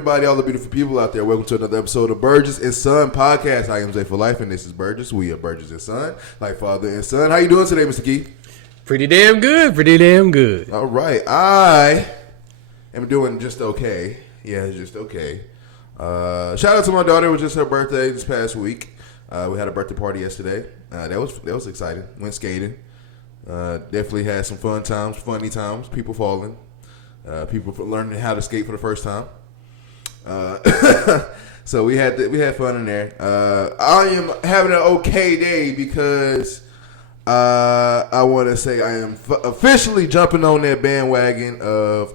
everybody, all the beautiful people out there? Welcome to another episode of Burgess and Son podcast. I am Zay for life, and this is Burgess. We are Burgess and Son, like father and son. How you doing today, Mr. Keith? Pretty damn good. All right, I am doing just okay. Yeah, just okay. Shout out to my daughter. It was just her birthday this past week. We had a birthday party yesterday. That was exciting. Went skating. Definitely had some funny times. People falling. People learning how to skate for the first time. So we had fun in there. I am having an okay day because I want to say I am officially jumping on that bandwagon of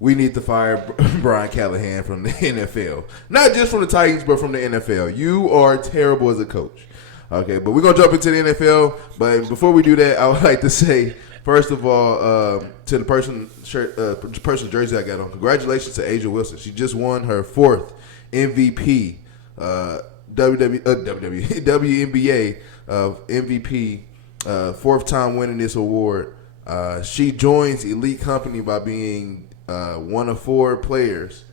we need to fire Brian Callahan from the NFL. Not just from the Titans, but from the NFL. You are terrible as a coach. Okay, but we're going to jump into the NFL. But before we do that, I would like to say, first of all, to the person's jersey I got on, congratulations to A'ja Wilson. She just won her fourth MVP, WNBA MVP, fourth time winning this award. She joins elite company by being one of four players,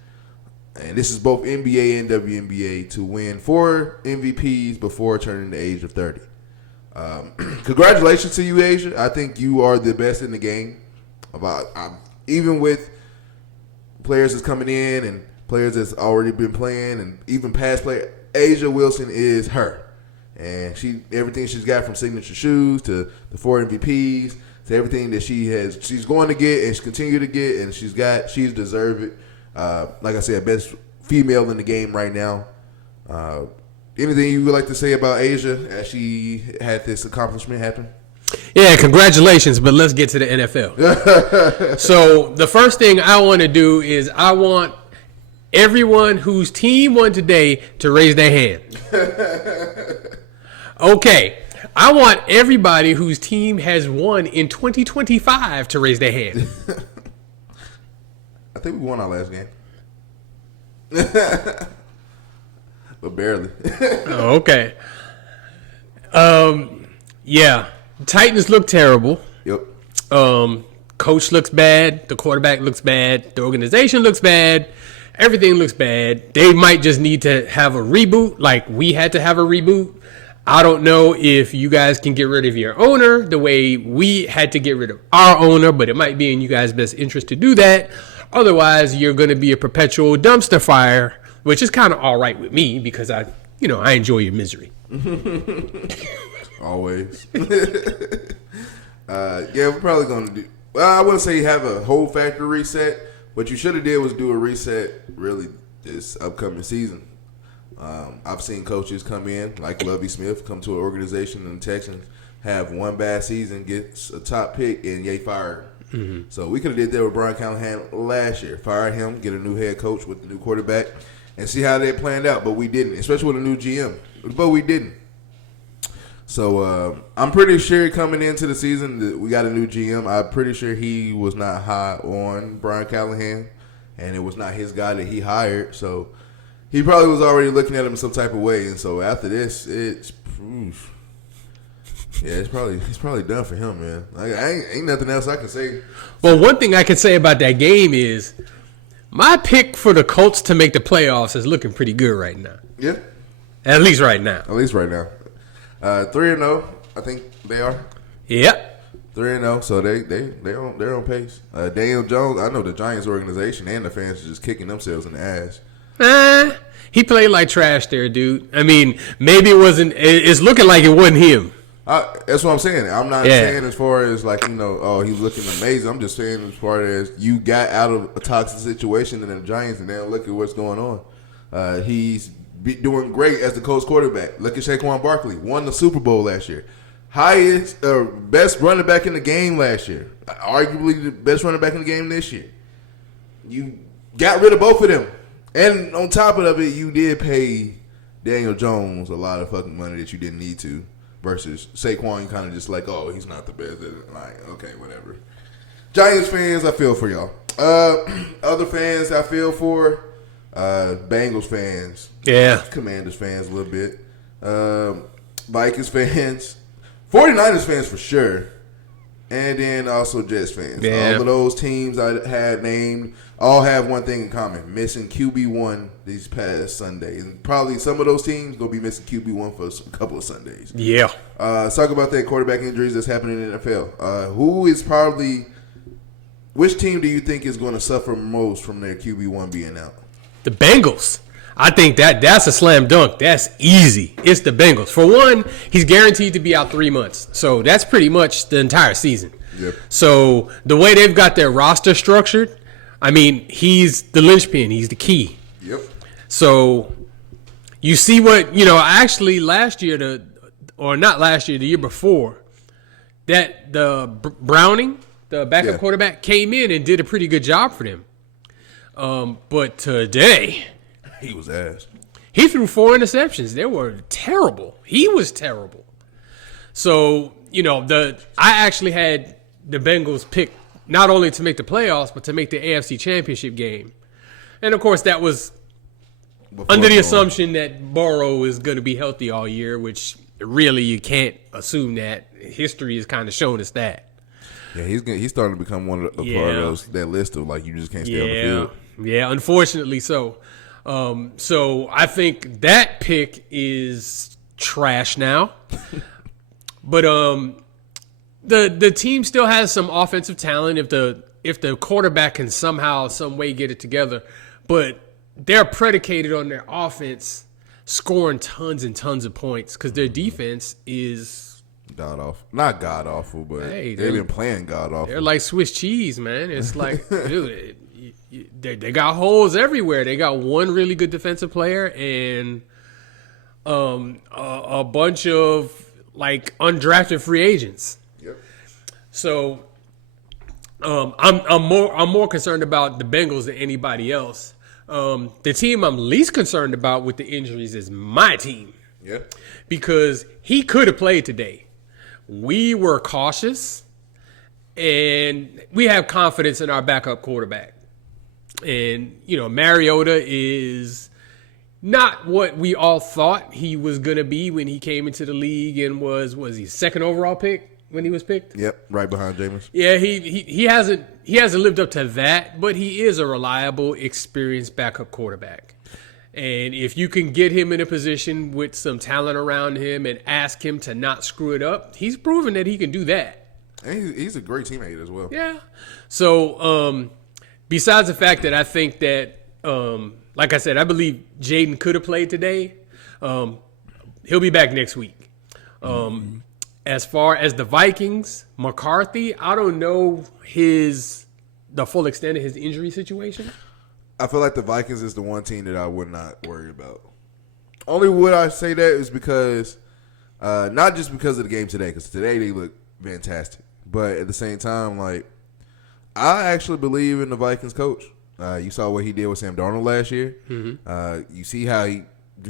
and this is both NBA and WNBA, to win 4 MVPs before turning the age of 30. Congratulations to you, A'ja. I think you are the best in the game. Even with players that's coming in and players that's already been playing and even past player, A'ja Wilson is her. And everything she's got, from signature shoes to the 4 MVPs to everything that she's going to get and she continue to get, and she's deserved it. Like I said, best female in the game right now. Anything you would like to say about A'ja as she had this accomplishment happen? Yeah, congratulations, but let's get to the NFL. So the first thing I want to do is I want everyone whose team won today to raise their hand. Okay. I want everybody whose team has won in 2025 to raise their hand. I think we won our last game. But barely. Oh, okay. Yeah. Titans look terrible. Yep. Coach looks bad. The quarterback looks bad. The organization looks bad. Everything looks bad. They might just need to have a reboot, like we had to have a reboot. I don't know if you guys can get rid of your owner the way we had to get rid of our owner, but it might be in you guys' best interest to do that. Otherwise, you're going to be a perpetual dumpster fire, which is kind of all right with me because I enjoy your misery. Always. Yeah, we're probably going to do. Well, I wouldn't say have a whole factory reset. What you should have did was do a reset really this upcoming season. I've seen coaches come in, like Lovie Smith, come to an organization in the Texans, have one bad season, gets a top pick, and yay, fired. Mm-hmm. So we could have did that with Brian Callahan last year. Fired him, get a new head coach with the new quarterback, and see how that planned out. But we didn't, especially with a new GM. But we didn't. So I'm pretty sure coming into the season that we got a new GM. I'm pretty sure he was not high on Brian Callahan, and it was not his guy that he hired. So he probably was already looking at him some type of way, and so after this, it's probably done for him, man. Like, ain't nothing else I can say. Well, one thing I can say about that game is my pick for the Colts to make the playoffs is looking pretty good right now. Yeah, at least right now. 3-0, I think they are. Yep. 3-0, so they're on pace. Daniel Jones, I know the Giants organization and the fans are just kicking themselves in the ass. He played like trash there, dude. I mean, maybe it wasn't. It's looking like it wasn't him. That's what I'm saying. I'm not saying as far as like, he's looking amazing. I'm just saying as far as you got out of a toxic situation in the Giants, and now look at what's going on. He's doing great as the Colts quarterback. Look at Saquon Barkley. Won the Super Bowl last year. Best running back in the game last year. Arguably the best running back in the game this year. You got rid of both of them. And on top of it, you did pay Daniel Jones a lot of fucking money that you didn't need to. Versus Saquon, you kind of just like, oh, he's not the best. Like, okay, whatever. Giants fans, I feel for y'all. Other fans, I feel for. Bengals fans. Yeah. Commanders fans a little bit. Vikings fans. 49ers fans for sure. And then also Jets fans. Yeah. All of those teams I had named all have one thing in common: missing QB1 these past Sundays. And probably some of those teams will be missing QB1 for a couple of Sundays. Yeah. Let's talk about that quarterback injuries that's happening in the NFL. Which team do you think is going to suffer most from their QB1 being out? The Bengals. I think that's a slam dunk. That's easy. It's the Bengals. For one, he's guaranteed to be out 3 months. So that's pretty much the entire season. Yep. So the way they've got their roster structured, I mean, he's the linchpin. He's the key. Yep. So you see what, actually last year, the year before, that the Browning, the backup quarterback, came in and did a pretty good job for them. But today, he was ass. He threw 4 interceptions. They were terrible. He was terrible. So, I actually had the Bengals pick not only to make the playoffs, but to make the AFC Championship game. And, of course, that was under the assumption that Burrow is going to be healthy all year, which really you can't assume that. History has kind of shown us that. Yeah, he's starting to become one of the part of that list of, like, you just can't stay on the field. Yeah, unfortunately so. So I think that pick is trash now. But the team still has some offensive talent if the quarterback can somehow, some way get it together. But they're predicated on their offense scoring tons and tons of points because their defense is god awful. Not god awful, but they've been playing god awful. They're like Swiss cheese, man. It's like, dude, they got holes everywhere. They got one really good defensive player and a bunch of like undrafted free agents. Yep. So I'm more concerned about the Bengals than anybody else. The team I'm least concerned about with the injuries is my team. Yeah. Because he could have played today. We were cautious, and we have confidence in our backup quarterback. And, Mariota is not what we all thought he was going to be when he came into the league and was he second overall pick when he was picked? Yep, right behind Jameis. Yeah, he hasn't lived up to that, but he is a reliable, experienced backup quarterback. And if you can get him in a position with some talent around him and ask him to not screw it up, he's proven that he can do that. And he's a great teammate as well. Yeah. So, besides the fact that I think that, like I said, I believe Jaden could have played today. He'll be back next week. As far as the Vikings, McCarthy, I don't know the full extent of his injury situation. I feel like the Vikings is the one team that I would not worry about. Only would I say that is because, not just because of the game today, because today they look fantastic. But at the same time, like, I actually believe in the Vikings coach. You saw what he did with Sam Darnold last year. Mm-hmm. You see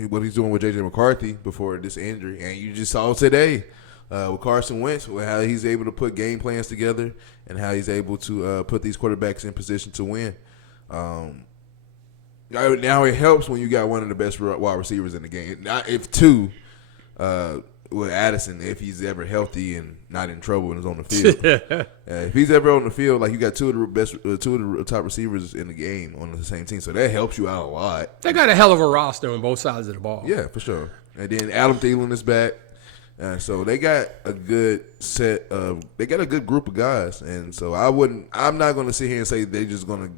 what he's doing with J.J. McCarthy before this injury. And you just saw today with Carson Wentz, how he's able to put game plans together and how he's able to put these quarterbacks in position to win. Now it helps when you got one of the best wide receivers in the game. Not if two, with Addison, if he's ever healthy and not in trouble and is on the field. If he's ever on the field, like you got two of the top receivers in the game on the same team, so that helps you out a lot. They got a hell of a roster on both sides of the ball. Yeah, for sure. And then Adam Thielen is back, so they got a good they got a good group of guys, and so I'm not going to sit here and say they're just going to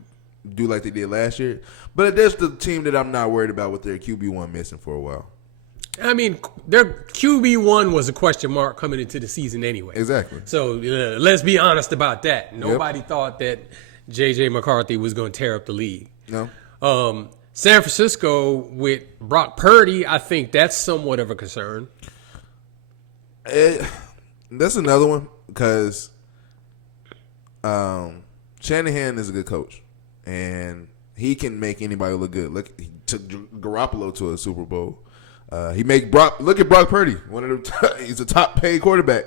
do like they did last year. But that's the team that I'm not worried about with their QB1 missing for a while. I mean, their QB1 was a question mark coming into the season anyway. Exactly. So let's be honest about that. Nobody thought that J.J. McCarthy was going to tear up the league. No. San Francisco with Brock Purdy, I think that's somewhat of a concern. That's another one because Shanahan is a good coach. And he can make anybody look good. Look, he took Garoppolo to a Super Bowl. Look at Brock Purdy. He's a top paid quarterback,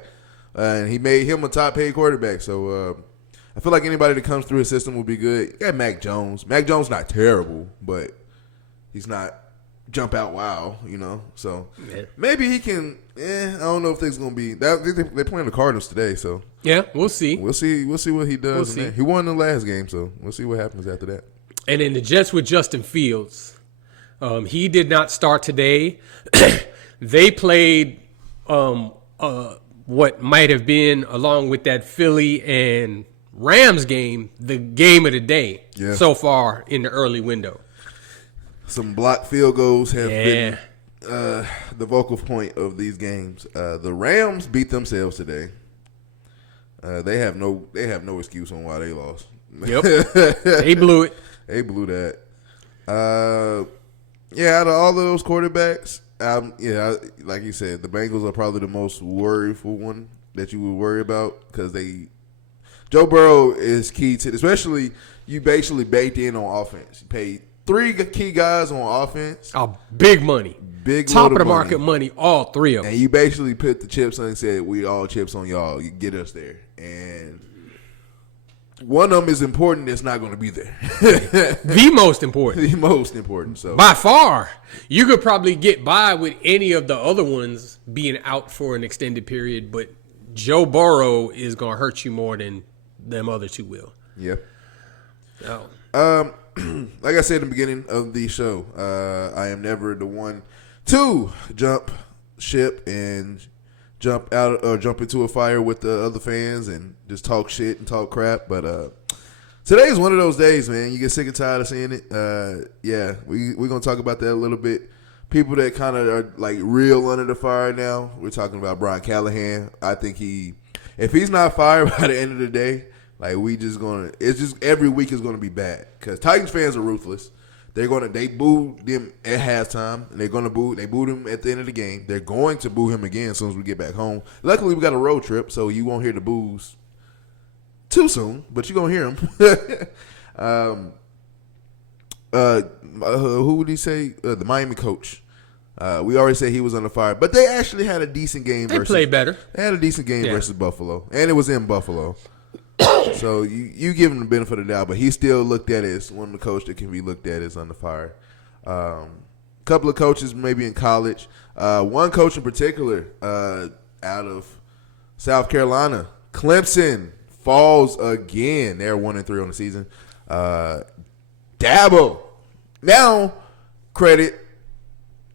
and he made him a top paid quarterback. So I feel like anybody that comes through his system will be good. You got Mac Jones. Mac Jones not terrible, but he's not jump out wow, So maybe he can. I don't know if things gonna be. They're playing the Cardinals today, so Yeah, we'll see. We'll see what he does. He won the last game, so we'll see what happens after that. And then the Jets with Justin Fields. He did not start today. They played what might have been, along with that Philly and Rams game, the game of the day so far in the early window. Some blocked field goals have been the vocal point of these games. The Rams beat themselves today. They have no excuse on why they lost. Yep, they blew it. They blew that. Out of all of those quarterbacks, like you said, the Bengals are probably the most worryful one that you would worry about because Joe Burrow is key to, especially you basically baked in on offense. You paid 3 key guys on offense. Oh, big money. Big top of the market money, all 3 of them. And you basically put the chips on and said, we all chips on y'all. You get us there. And one of them is important that's not going to be there. The most important. The most important. So by far. You could probably get by with any of the other ones being out for an extended period, but Joe Burrow is going to hurt you more than them other 2 will. Yeah. Oh. Like I said in the beginning of the show, I am never the one to jump ship and jump into a fire with the other fans and just talk shit and talk crap. But today's one of those days, man. You get sick and tired of seeing it. We're gonna talk about that a little bit. People that kind of are like real under the fire now. We're talking about Brian Callahan. I think if he's not fired by the end of the day, like it's just every week is gonna be bad because Titans fans are ruthless. They boo them at halftime, and they boo them at the end of the game. They're going to boo him again as soon as we get back home. Luckily, we got a road trip, so you won't hear the boos too soon, but you're gonna hear them. Who would he say? The Miami coach. We already said he was under fire, but they actually had a decent game. They played better. They had a decent game versus Buffalo, and it was in Buffalo. So you give him the benefit of the doubt, but he still looked at it as one of the coaches that can be looked at as under fire. Couple of coaches maybe in college. One coach in particular out of South Carolina, Clemson, falls again. They're 1-3 on the season. Dabo. Now, credit,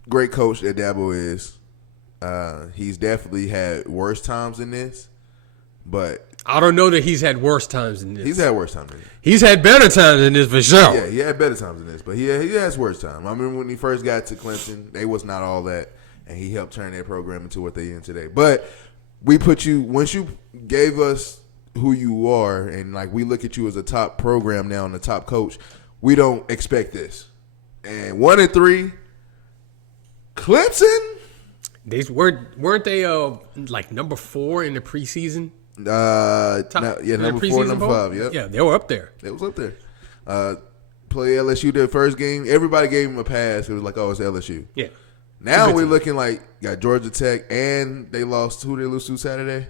great coach that Dabo is. He's definitely had worse times than this, but I don't know that he's had worse times than this. He's had worse times than this. He's had better times than this for sure. Yeah, he had better times than this, but he has worse time. I remember when he first got to Clemson, they was not all that, and he helped turn their program into what they in today. But once you gave us who you are, and like we look at you as a top program now and a top coach, we don't expect this. And 1-3, Clemson. Weren't they like number 4 in the preseason? Number 4, number 5. Yep. Yeah, they were up there. It was up there. Play LSU their first game. Everybody gave him a pass. It was like, oh, it's LSU. Yeah. Now we're looking like got Georgia Tech, and they lost. Who they lose to Saturday?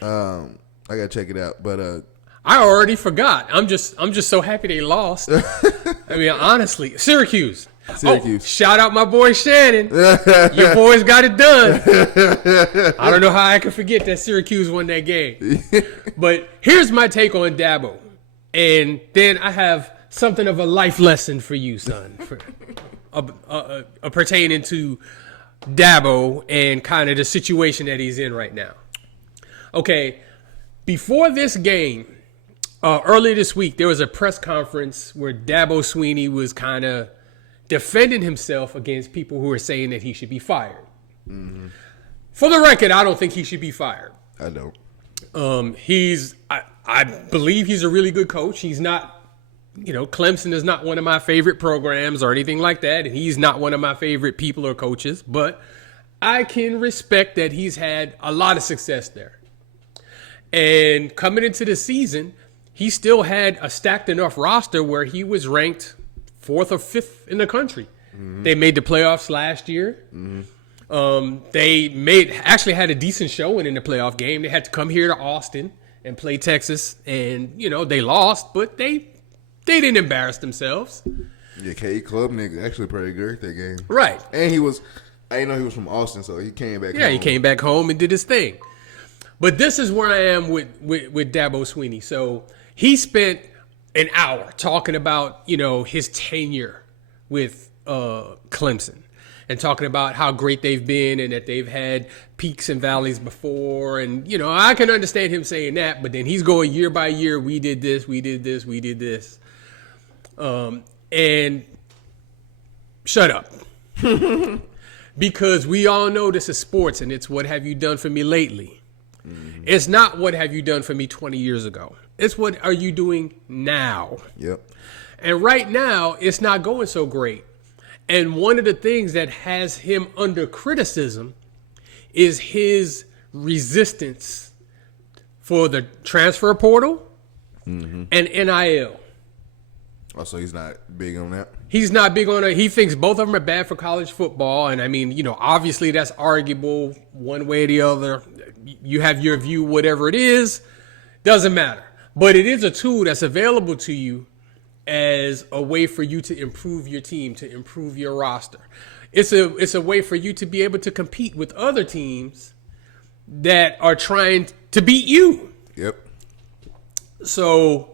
I gotta check it out, but I already forgot. I'm just so happy they lost. I mean, honestly, Syracuse. Oh, shout out my boy Shannon. Your boys got it done. I don't know how I can forget that Syracuse won that game. But here's my take on Dabo. And then I have something of a life lesson for you, son, pertaining to Dabo and kind of the situation that he's in right now. Okay, before this game, earlier this week, there was a press conference where Dabo Swinney was kind of defending himself against people who are saying that he should be fired. Mm-hmm. For the record, I don't think he should be fired. I don't. I believe he's a really good coach. He's not, Clemson is not one of my favorite programs or anything like that, and he's not one of my favorite people or coaches, but I can respect that he's had a lot of success there. And coming into the season, he still had a stacked enough roster where he was ranked 4th or 5th in the country. Mm-hmm. They made the playoffs last year. Mm-hmm. They actually had a decent showing in the playoff game. They had to come here to Austin and play Texas, and they lost, but they didn't embarrass themselves. Yeah, K Club nigga actually pretty good that game. Right. And I didn't know he was from Austin, so he came back home. Yeah, he came back home and did his thing. But this is where I am with Dabo Swinney. So he spent an hour talking about, his tenure with Clemson and talking about how great they've been and that they've had peaks and valleys before. And, I can understand him saying that, but then he's going year by year. We did this, we did this, we did this. And shut up. Because we all know this is sports and it's what have you done for me lately. Mm-hmm. It's not what have you done for me 20 years ago. It's what are you doing now? Yep. And right now, it's not going so great. And one of the things that has him under criticism is his resistance for the transfer portal and NIL. Oh, so he's not big on that? He's not big on it. He thinks both of them are bad for college football. And I mean, obviously that's arguable one way or the other. You have your view, whatever it is, doesn't matter. But it is a tool that's available to you as a way for you to improve your team, to improve your roster. It's a way for you to be able to compete with other teams that are trying to beat you. Yep. So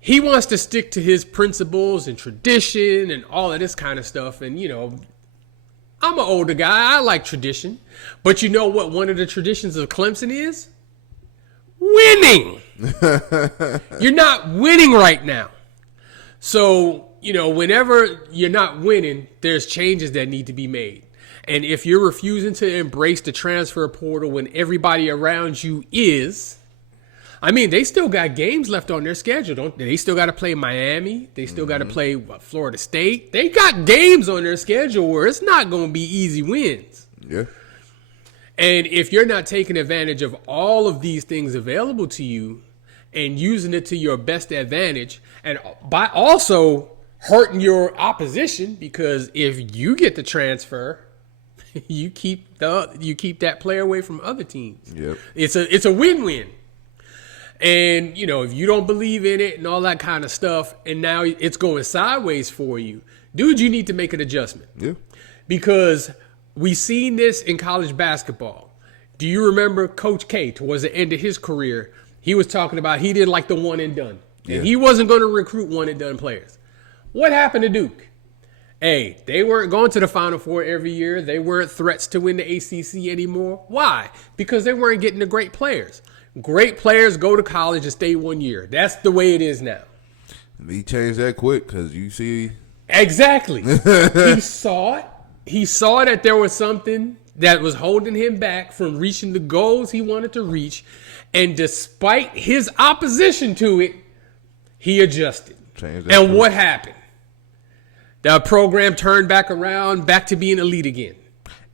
he wants to stick to his principles and tradition and all of this kind of stuff. And, I'm an older guy. I like tradition. But you know what one of the traditions of Clemson is? Winning. You're not winning right now. So, whenever you're not winning, there's changes that need to be made. And if you're refusing to embrace the transfer portal when everybody around you is, I mean, they still got games left on their schedule, don't they? They still got to play Miami. They still got to play Florida State. They got games on their schedule where it's not going to be easy wins. Yeah. And if you're not taking advantage of all of these things available to you and using it to your best advantage, and by also hurting your opposition, because if you get the transfer, you keep that player away from other teams. Yep. It's a win-win. And, if you don't believe in it and all that kind of stuff, and now it's going sideways for you, dude, you need to make an adjustment. Yeah. Because we seen this in college basketball. Do you remember Coach K, towards the end of his career, he was talking about he didn't like the one and done. Yeah. And he wasn't going to recruit one and done players. What happened to Duke? Hey, they weren't going to the Final Four every year. They weren't threats to win the ACC anymore. Why? Because they weren't getting the great players. Great players go to college and stay 1 year. That's the way it is now. He changed that quick because you see. Exactly. He saw it. He saw that there was something that was holding him back from reaching the goals he wanted to reach. And despite his opposition to it, he adjusted. Changed that and quick. What happened? The program turned back around, back to being elite again.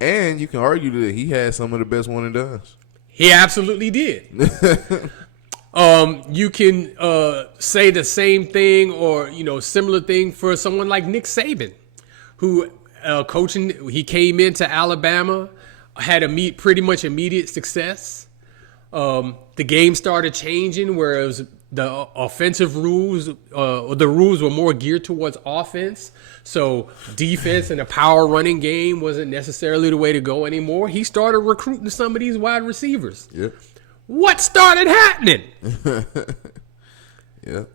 And you can argue that he had some of the best one and dones. He absolutely did. You can say the same thing or, similar thing for someone like Nick Saban, who coaching, he came into Alabama, had pretty much immediate success. The game started changing, whereas the offensive rules, the rules were more geared towards offense. So defense and a power running game wasn't necessarily the way to go anymore. He started recruiting some of these wide receivers. Yep. What started happening? Yeah.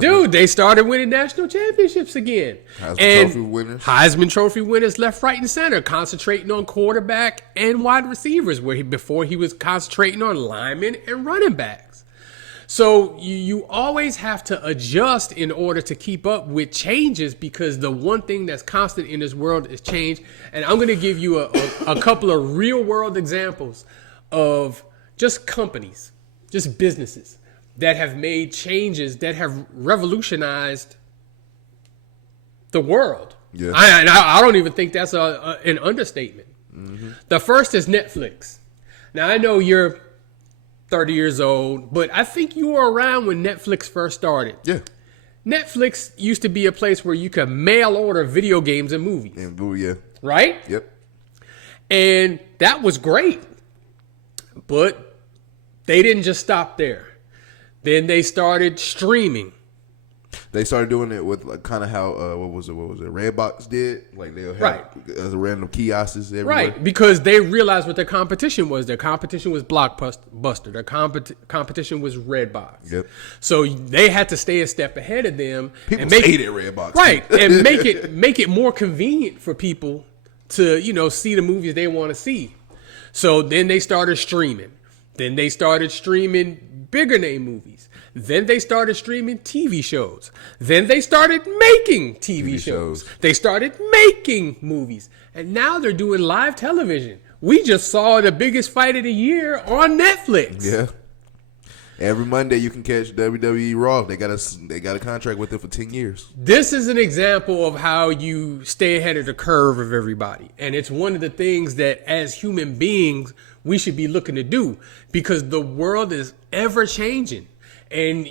Dude, they started winning national championships again. Heisman Trophy winners left, right, and center, concentrating on quarterback and wide receivers, before he was concentrating on linemen and running backs. So you always have to adjust in order to keep up with changes, because the one thing that's constant in this world is change. And I'm going to give you a couple of real world examples of just companies, just businesses that have made changes that have revolutionized the world. Yeah. I don't even think that's an understatement. Mm-hmm. The first is Netflix. Now, I know you're 30 years old, but I think you were around when Netflix first started. Yeah. Netflix used to be a place where you could mail order video games and movies. Yeah. Right? Yep. And that was great. But they didn't just stop there. Then they started streaming. They started doing it with like kind of how what was it? Redbox did, like they'll have random kiosks everywhere. Right, because they realized what their competition was. Their competition was Blockbuster. Their competition was Redbox. Yep. So they had to stay a step ahead of them. People hated Redbox, right? And make it more convenient for people to see the movies they want to see. So then they started streaming. Then they started streaming bigger name movies. Then they started streaming TV shows. Then they started making TV shows. They started making movies. And now they're doing live television. We just saw the biggest fight of the year on Netflix. Yeah. Every Monday you can catch WWE Raw. They got a contract with them for 10 years. This is an example of how you stay ahead of the curve of everybody. And it's one of the things that as human beings we should be looking to do, because the world is ever changing. And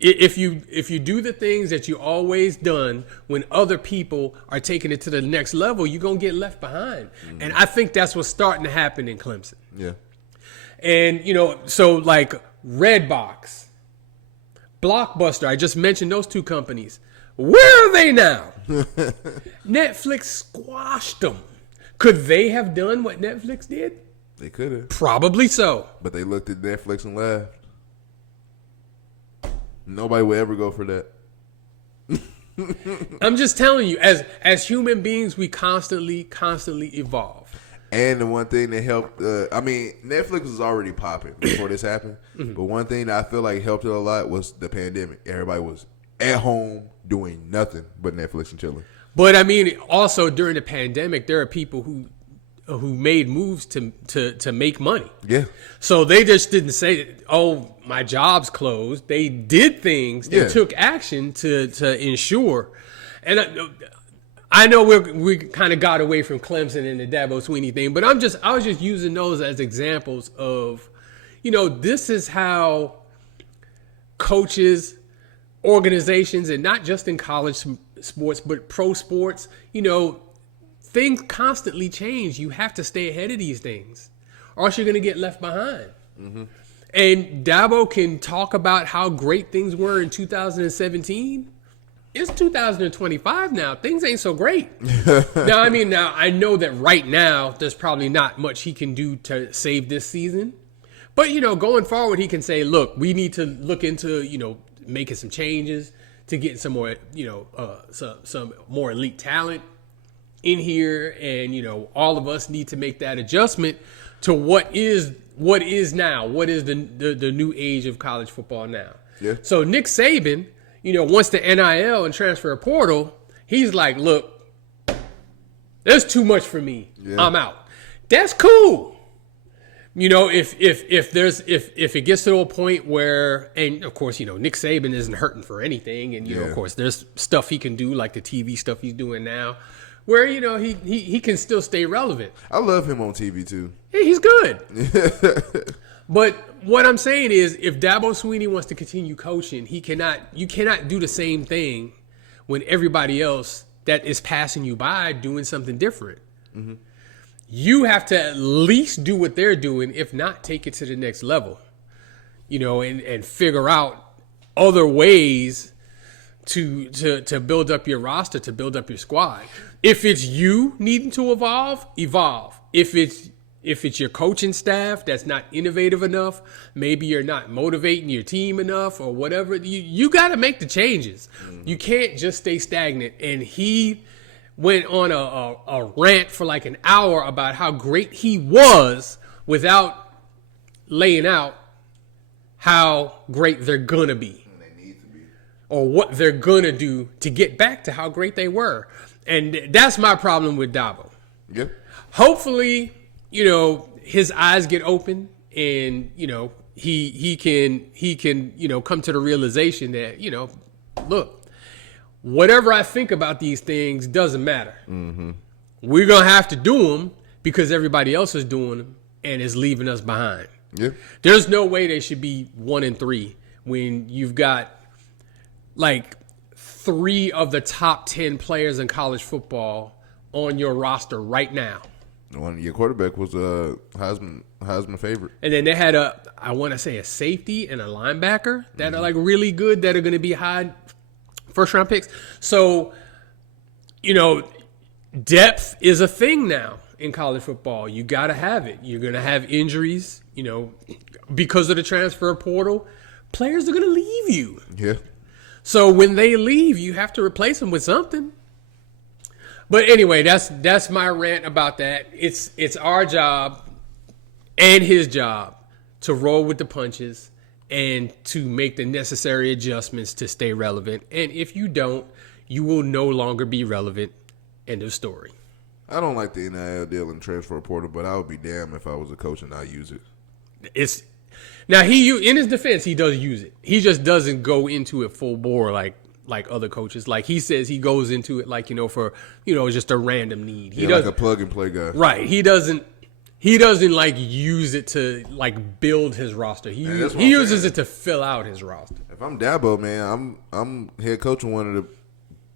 if you do the things that you always done when other people are taking it to the next level, you're going to get left behind. Mm-hmm. And I think that's what's starting to happen in Clemson. Yeah. And, so like Redbox, Blockbuster, I just mentioned those two companies. Where are they now? Netflix squashed them. Could they have done what Netflix did? They could have. Probably so. But they looked at Netflix and laughed. Nobody would ever go for that. I'm just telling you, as human beings, we constantly evolve. And the one thing that helped, Netflix was already popping before this happened. Mm-hmm. But one thing that I feel like helped it a lot was the pandemic. Everybody was at home doing nothing but Netflix and chilling. But also during the pandemic, there are people who made moves to make money. Yeah. So they just didn't say, "Oh, my job's closed." They did things. They took action to ensure. And I know we kind of got away from Clemson and the Dabo Sweeney thing, but I was just using those as examples of, this is how coaches, organizations, and not just in college sports, but pro sports, things constantly change. You have to stay ahead of these things, or else you're going to get left behind. Mm-hmm. And Dabo can talk about how great things were in 2017. It's 2025 now. Things ain't so great. Now I know that right now there's probably not much he can do to save this season. But, going forward, he can say, look, we need to look into, making some changes to get some more, some more elite talent in here, and all of us need to make that adjustment to what is now, what is the new age of college football now. Yeah. So Nick Saban, once the NIL and transfer portal, he's like, look, there's too much for me. Yeah. I'm out. That's cool. If it gets to a point where, and of course, Nick Saban isn't hurting for anything, and of course there's stuff he can do, like the TV stuff he's doing now, where he can still stay relevant. I love him on TV too. Yeah, he's good. But what I'm saying is, if Dabo Sweeney wants to continue coaching, you cannot do the same thing when everybody else that is passing you by doing something different. Mm-hmm. You have to at least do what they're doing, if not take it to the next level, and figure out other ways to build up your roster, to build up your squad. If it's you needing to evolve. If it's your coaching staff that's not innovative enough, maybe you're not motivating your team enough or whatever, you got to make the changes. Mm-hmm. You can't just stay stagnant. And he went on a rant for like an hour about how great he was without laying out how great they're going to be. Or what they're going to do to get back to how great they were. And that's my problem with Dabo. Yep. Hopefully, his eyes get open, and, he can come to the realization that, look, whatever I think about these things doesn't matter. Mm-hmm. We're going to have to do them because everybody else is doing them and is leaving us behind. Yep. There's no way they should be 1-3 when you've got like 3 of the top 10 players in college football on your roster right now. Your quarterback was a Heisman favorite. And then they had I want to say a safety and a linebacker that are like really good, that are going to be high First-round picks. So, depth is a thing now in college football. You got to have it. You're going to have injuries, because of the transfer portal. Players are going to leave you. Yeah. So when they leave, you have to replace them with something. But anyway, that's my rant about that. It's our job and his job to roll with the punches and to make the necessary adjustments to stay relevant. And if you don't, you will no longer be relevant. End of story. I don't like the NIL deal and transfer portal, but I would be damned if I was a coach and I use it. Now in his defense, he does use it. He just doesn't go into it full bore like other coaches. Like he says, he goes into it for just a random need. He like a plug and play guy. Right. He doesn't like use it to like build his roster. He uses it to fill out his roster. If I'm Dabo, man, I'm head coach of one of the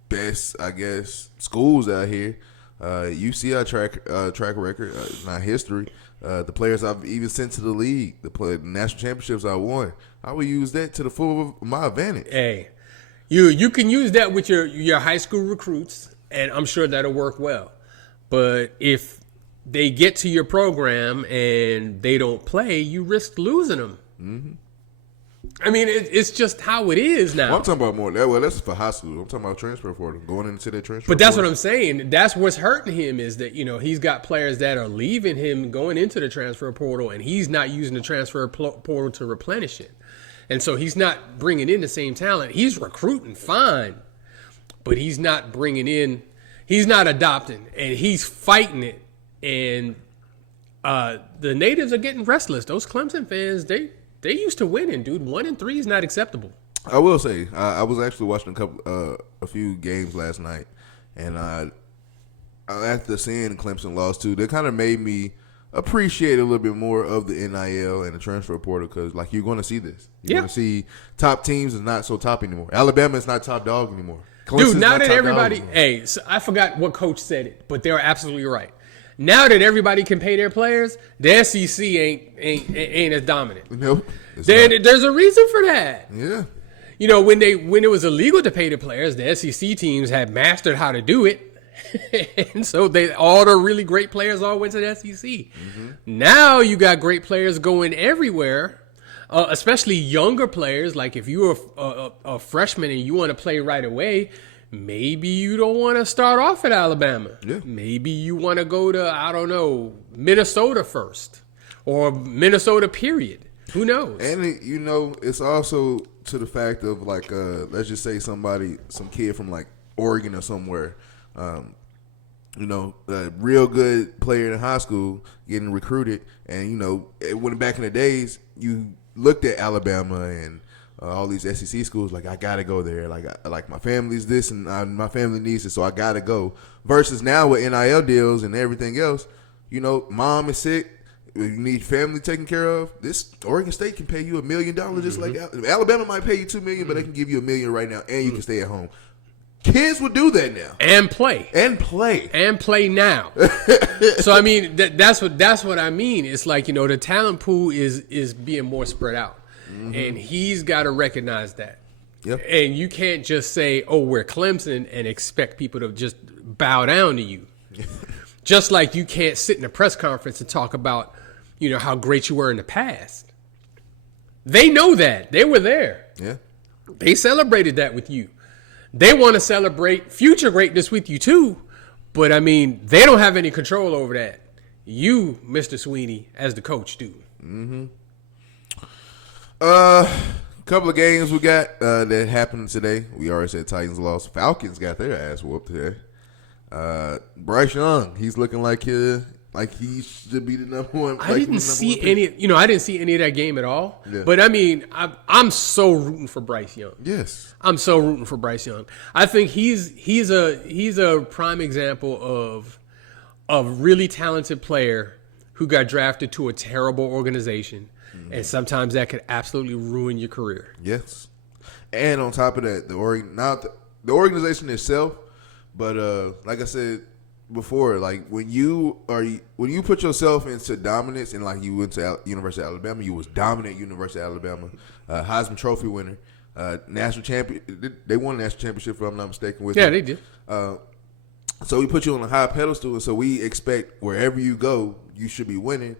best, I guess, schools out here. You see our track record, not history. The players I've even sent to the league, the national championships I won. I would use that to the full of my advantage. Hey, you can use that with your high school recruits, and I'm sure that'll work well. But if they get to your program and they don't play, you risk losing them. Mm-hmm. I mean, it's just how it is now. Well, I'm talking about more that. Well, that's for high school. I'm talking about transfer portal, going into that transfer. But that's portal. what I'm saying. That's what's hurting him is that he's got players that are leaving him, going into the transfer portal, and he's not using the transfer portal to replenish it. And so he's not bringing in the same talent. He's recruiting fine, but he's not bringing in. He's not adopting, and he's fighting it. And the natives are getting restless. Those Clemson fans, they used to winning, dude. 1-3 is not acceptable. I will say, I was actually watching a few games last night, and after seeing Clemson lost too, they kind of made me appreciate a little bit more of the NIL and the transfer portal because, like, you're going to see this. You're going to see top teams is not so top anymore. Alabama is not top dog anymore. Clemson's dude, now that everybody, so I forgot what coach said it, but they're absolutely right. Now that everybody can pay their players, the SEC ain't as dominant. Nope. There's a reason for that. Yeah. When it was illegal to pay the players, the SEC teams had mastered how to do it. And so all the really great players all went to the SEC. Mm-hmm. Now you got great players going everywhere, especially younger players. Like if you're a freshman and you want to play right away, maybe you don't want to start off at Alabama. Yeah. Maybe you want to go to, I don't know, Minnesota first or Minnesota period. Who knows? And it's also to the fact of like, let's just say some kid from like Oregon or somewhere, a real good player in high school getting recruited. And, when back in the days, you looked at Alabama and all these SEC schools, like, I got to go there. Like my family's this and my family needs it, so I got to go. Versus now with NIL deals and everything else, mom is sick. You need family taken care of. This Oregon State can pay you $1 million, just like Alabama might pay you $2 million, but they can give you $1 million right now, and you can stay at home. Kids would do that now and play now. So I mean, that's what I mean. It's like the talent pool is being more spread out, and he's got to recognize that. Yep. And you can't just say, "Oh, we're Clemson," and expect people to just bow down to you. Just like you can't sit in a press conference and talk about how great you were in the past. They know that. They were there. Yeah. They celebrated that with you. They want to celebrate future greatness with you too. But I mean, they don't have any control over that. You, Mr. Sweeney, as the coach, do. Mm-hmm. Couple of games we got that happened today. We already said Titans lost. Falcons got their ass whooped today. Bryce Young, he's looking like he should be the number one. I didn't see any of that game at all. Yeah. But I mean, I'm so rooting for Bryce Young. Yes, I'm so rooting for Bryce Young. I think he's a prime example of a really talented player who got drafted to a terrible organization, and sometimes that could absolutely ruin your career. Yes, and on top of that, the organization itself. But like I said before, like when you put yourself into dominance, and like you went to University of Alabama, you was dominant University of Alabama, Heisman Trophy winner. National champion. They won a national championship, if I'm not mistaken. With they did. So we put you on a high pedestal, and so we expect wherever you go, you should be winning.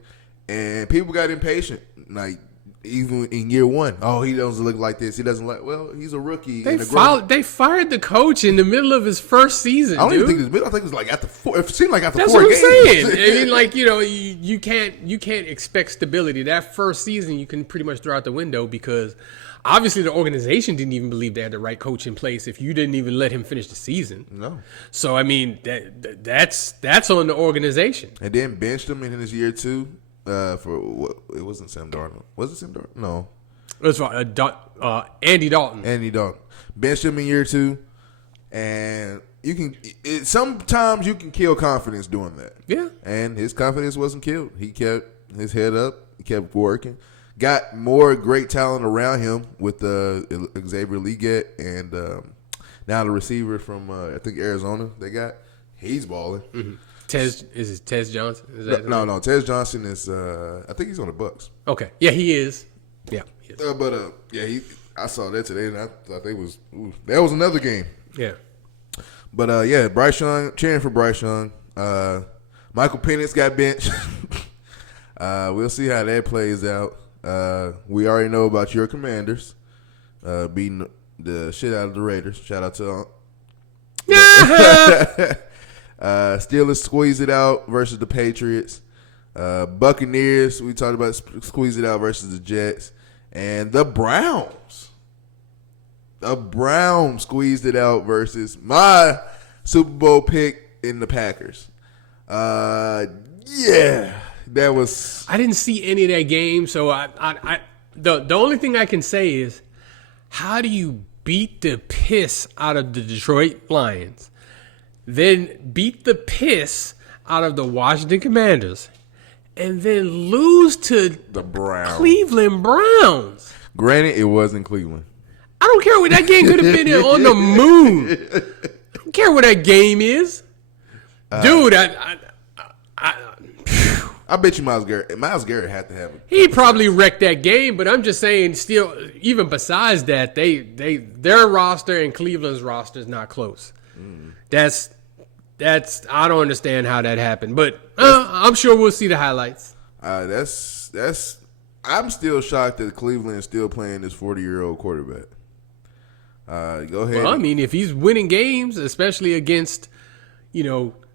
And people got impatient, like even in year one. Oh, he doesn't look like this. He doesn't like. Well, he's a rookie. They fired the coach in the middle of his first season. I don't even think it was middle. I think it was like after 4. It seemed like after 4 games. That's what I'm saying. I mean, like you can't expect stability. That first season, you can pretty much throw out the window because. Obviously, the organization didn't even believe they had the right coach in place if you didn't even let him finish the season. No. So, I mean, that's on the organization. And then benched him in his year 2 for what? It wasn't Sam Darnold. Was it Sam Darnold? No. It was Andy Dalton. Andy Dalton. Benched him in year 2. And sometimes you can kill confidence doing that. Yeah. And his confidence wasn't killed. He kept his head up. He kept working. Got more great talent around him with Xavier Leggett and now the receiver from I think Arizona they got. He's balling. Mm-hmm. Tez Johnson? Is that no. Tez Johnson is I think he's on the Bucks. Okay, yeah, he is. Yeah, he is. I saw that today and I thought that was another game. Yeah, but Bryce Young, cheering for Bryce Young. Michael Penix got benched. We'll see how that plays out. We already know about your Commanders beating the shit out of the Raiders. Shout out to Steelers squeeze it out versus the Patriots. Buccaneers, we talked about squeeze it out versus the Jets. And the Browns. The Browns squeezed it out versus my Super Bowl pick in the Packers. That was. I didn't see any of that game, so the only thing I can say is, how do you beat the piss out of the Detroit Lions, then beat the piss out of the Washington Commanders, and then lose to the Cleveland Browns? Granted, it wasn't Cleveland. I don't care what that game could have been on the moon. I don't care what that game is, dude. I bet you Myles Garrett had to have it. He probably wrecked that game, but I'm just saying, still, even besides that, their roster and Cleveland's roster is not close. That's I don't understand how that happened, but I'm sure we'll see the highlights. I'm still shocked that Cleveland is still playing this 40-year-old quarterback. Go ahead. Well, I mean, if he's winning games, especially against,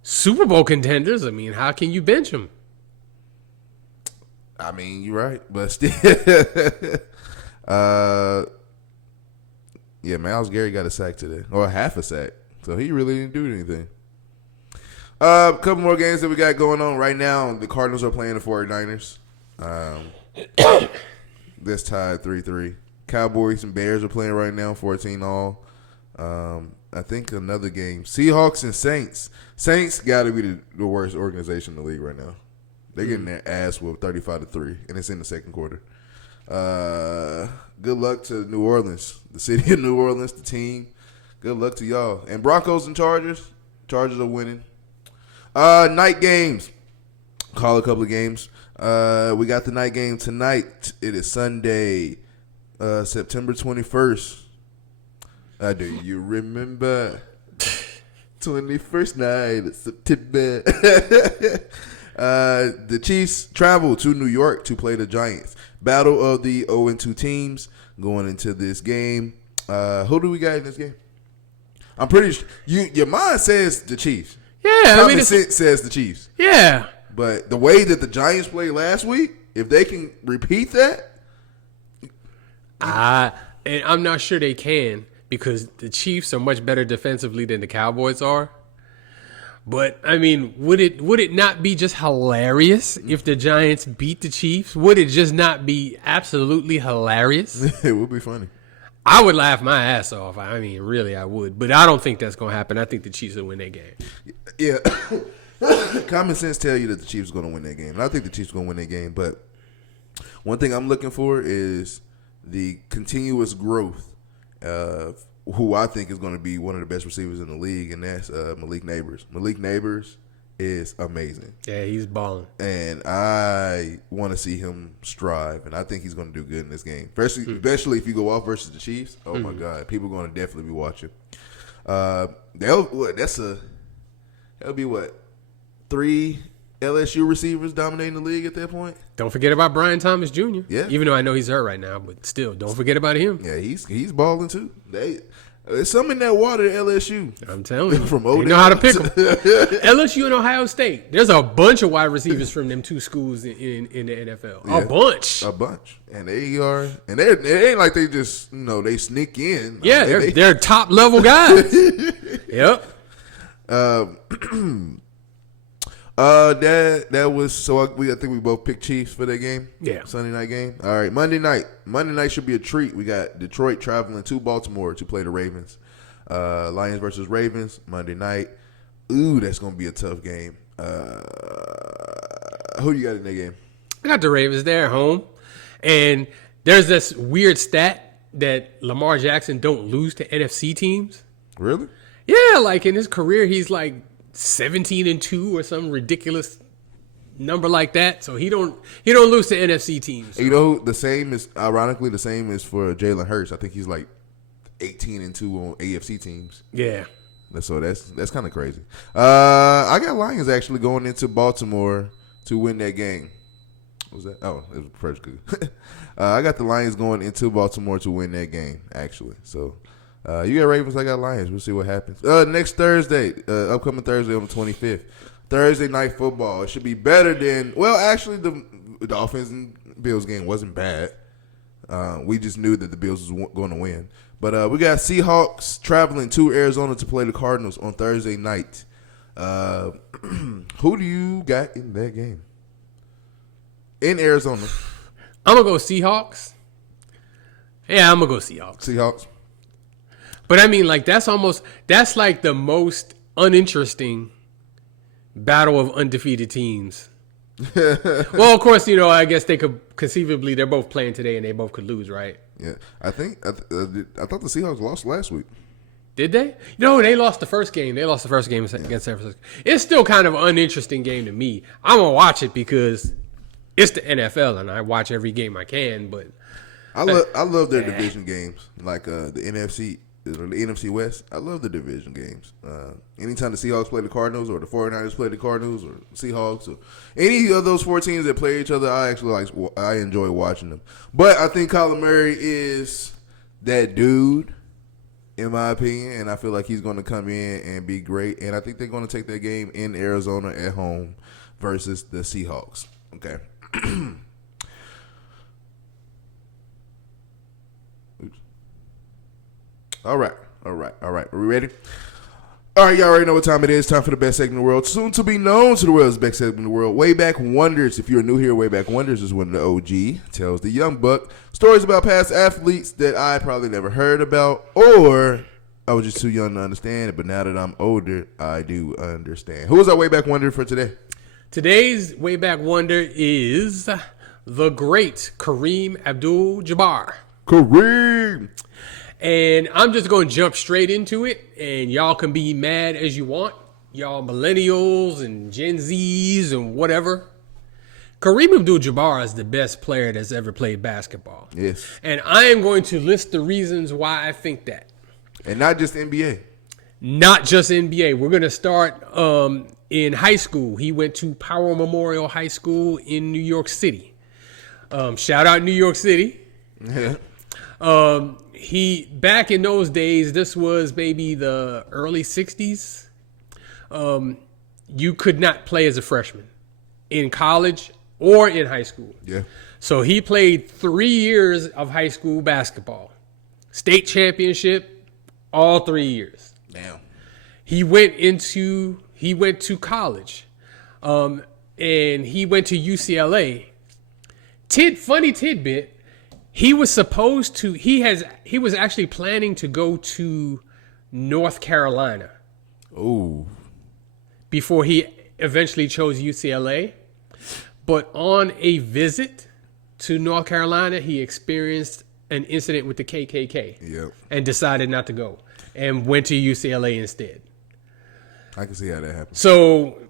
Super Bowl contenders, I mean, how can you bench him? I mean, you're right, but still, Myles Garrett got a sack today, or half a sack, so he really didn't do anything. A couple more games that we got going on right now. The Cardinals are playing the 49ers. This tied 3-3. Cowboys and Bears are playing right now, 14-all. I think another game. Seahawks and Saints. Saints got to be the worst organization in the league right now. They're getting their ass whooped 35-3, and it's in the second quarter. Good luck to New Orleans, the city of New Orleans, the team. Good luck to y'all. And Broncos and Chargers. Chargers are winning. Night games. Call a couple of games. We got the night game tonight. It is Sunday, September 21st. Do you remember 21st night of September? The Chiefs travel to New York to play the Giants. Battle of the 0-2 teams going into this game. Who do we got in this game? I'm pretty sure your mind says the Chiefs. Yeah, Common sense says the Chiefs. Yeah, but the way that the Giants played last week, if they can repeat that, and I'm not sure they can because the Chiefs are much better defensively than the Cowboys are. But I mean, would it not be just hilarious if the Giants beat the Chiefs? Would it just not be absolutely hilarious? It would be funny. I would laugh my ass off. I mean, really, I would. But I don't think that's going to happen. I think the Chiefs will win that game. Yeah. Common sense tell you that the Chiefs are going to win that game. And I think the Chiefs are going to win that game. But one thing I'm looking for is the continuous growth of who I think is going to be one of the best receivers in the league, and that's Malik Neighbors. Malik Neighbors is amazing. Yeah, he's balling. And I want to see him strive, and I think he's going to do good in this game. Especially if you go off versus the Chiefs. Oh, my God. People are going to definitely be watching. That'll be what? 3 LSU receivers dominating the league at that point? Don't forget about Brian Thomas Jr. Yeah. Even though I know he's hurt right now, but still, don't forget about him. Yeah, he's balling too. There's something in that water at LSU. I'm telling you. From they know how to pick them. LSU and Ohio State. There's a bunch of wide receivers from them 2 schools in the NFL. Yeah, a bunch. And it ain't like they just, they sneak in. Yeah, they're top level guys. Yep. That was so. I think we both picked Chiefs for that game. Yeah, Sunday night game. All right, Monday night. Monday night should be a treat. We got Detroit traveling to Baltimore to play the Ravens. Lions versus Ravens Monday night. Ooh, that's gonna be a tough game. Who you got in that game? I got the Ravens. They're at home, and there's this weird stat that Lamar Jackson don't lose to NFC teams. Really? Yeah, like in his career, he's like 17-2 or some ridiculous number like that. So he don't lose to NFC teams. So. The same is ironically the same is for Jalen Hurts. I think he's like 18-2 on AFC teams. Yeah. So that's kind of crazy. I got Lions actually going into Baltimore to win that game. What was that? Oh, it was pretty good. I got the Lions going into Baltimore to win that game actually. So. You got Ravens, I got Lions. We'll see what happens. Next Thursday, upcoming Thursday on the 25th. Thursday night football. It should be better than, actually the Dolphins and Bills game wasn't bad. We just knew that the Bills was going to win. But we got Seahawks traveling to Arizona to play the Cardinals on Thursday night. Who do you got in that game? In Arizona. I'm going to go Seahawks. Yeah, I'm going to go Seahawks. Seahawks. But I mean, like, that's like the most uninteresting battle of undefeated teams. Well, of course, I guess they could conceivably, they're both playing today and they both could lose, right? Yeah. I thought the Seahawks lost last week. Did they? They lost the first game. They lost the first game against San Francisco. It's still kind of an uninteresting game to me. I'm going to watch it because it's the NFL and I watch every game I can, but. I love their division games, like the NFC. The NFC West, I love the division games. Anytime the Seahawks play the Cardinals or the 49ers play the Cardinals or Seahawks or any of those 4 teams that play each other, I enjoy watching them. But I think Kyler Murray is that dude, in my opinion, and I feel like he's going to come in and be great. And I think they're going to take that game in Arizona at home versus the Seahawks. Okay. All right. Are we ready? All right, y'all already know what time it is. Time for the best segment in the world. Soon to be known to the world's best segment in the world. Wayback Wonders. If you're new here, Wayback Wonders is when the OG tells the young buck stories about past athletes that I probably never heard about or I was just too young to understand it. But now that I'm older, I do understand. Who is our Wayback Wonder for today? Today's Wayback Wonder is the great Kareem Abdul Jabbar. Kareem. And I'm just going to jump straight into it, and y'all can be mad as you want. Y'all millennials and Gen Zs and whatever. Kareem Abdul-Jabbar is the best player that's ever played basketball. Yes. And I am going to list the reasons why I think that. And not just NBA. Not just NBA. We're going to start in high school. He went to Powell Memorial High School in New York City. Shout out New York City. Yeah. He back in those days, this was maybe the early 60s. You could not play as a freshman in college or in high school. Yeah. So he played 3 years of high school basketball. State championship, all 3 years. Damn. He went to college. And he went to UCLA. Funny tidbit. He was supposed to. He was actually planning to go to North Carolina. Ooh. Before he eventually chose UCLA, but on a visit to North Carolina, he experienced an incident with the KKK. Yep. And decided not to go, and went to UCLA instead. I can see how that happened. So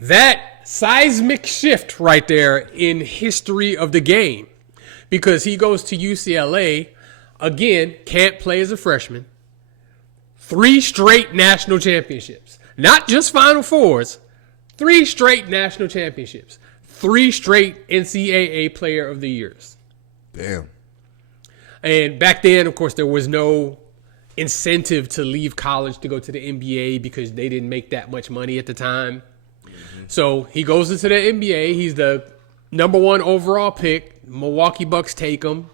that seismic shift right there in history of the game, because he goes to UCLA, again, can't play as a freshman. 3 straight national championships. Not just Final Fours. 3 straight national championships. 3 straight NCAA Player of the Years. Damn. And back then, of course, there was no incentive to leave college to go to the NBA because they didn't make that much money at the time. Mm-hmm. So he goes into the NBA. He's the number 1 overall pick. Milwaukee Bucks take him.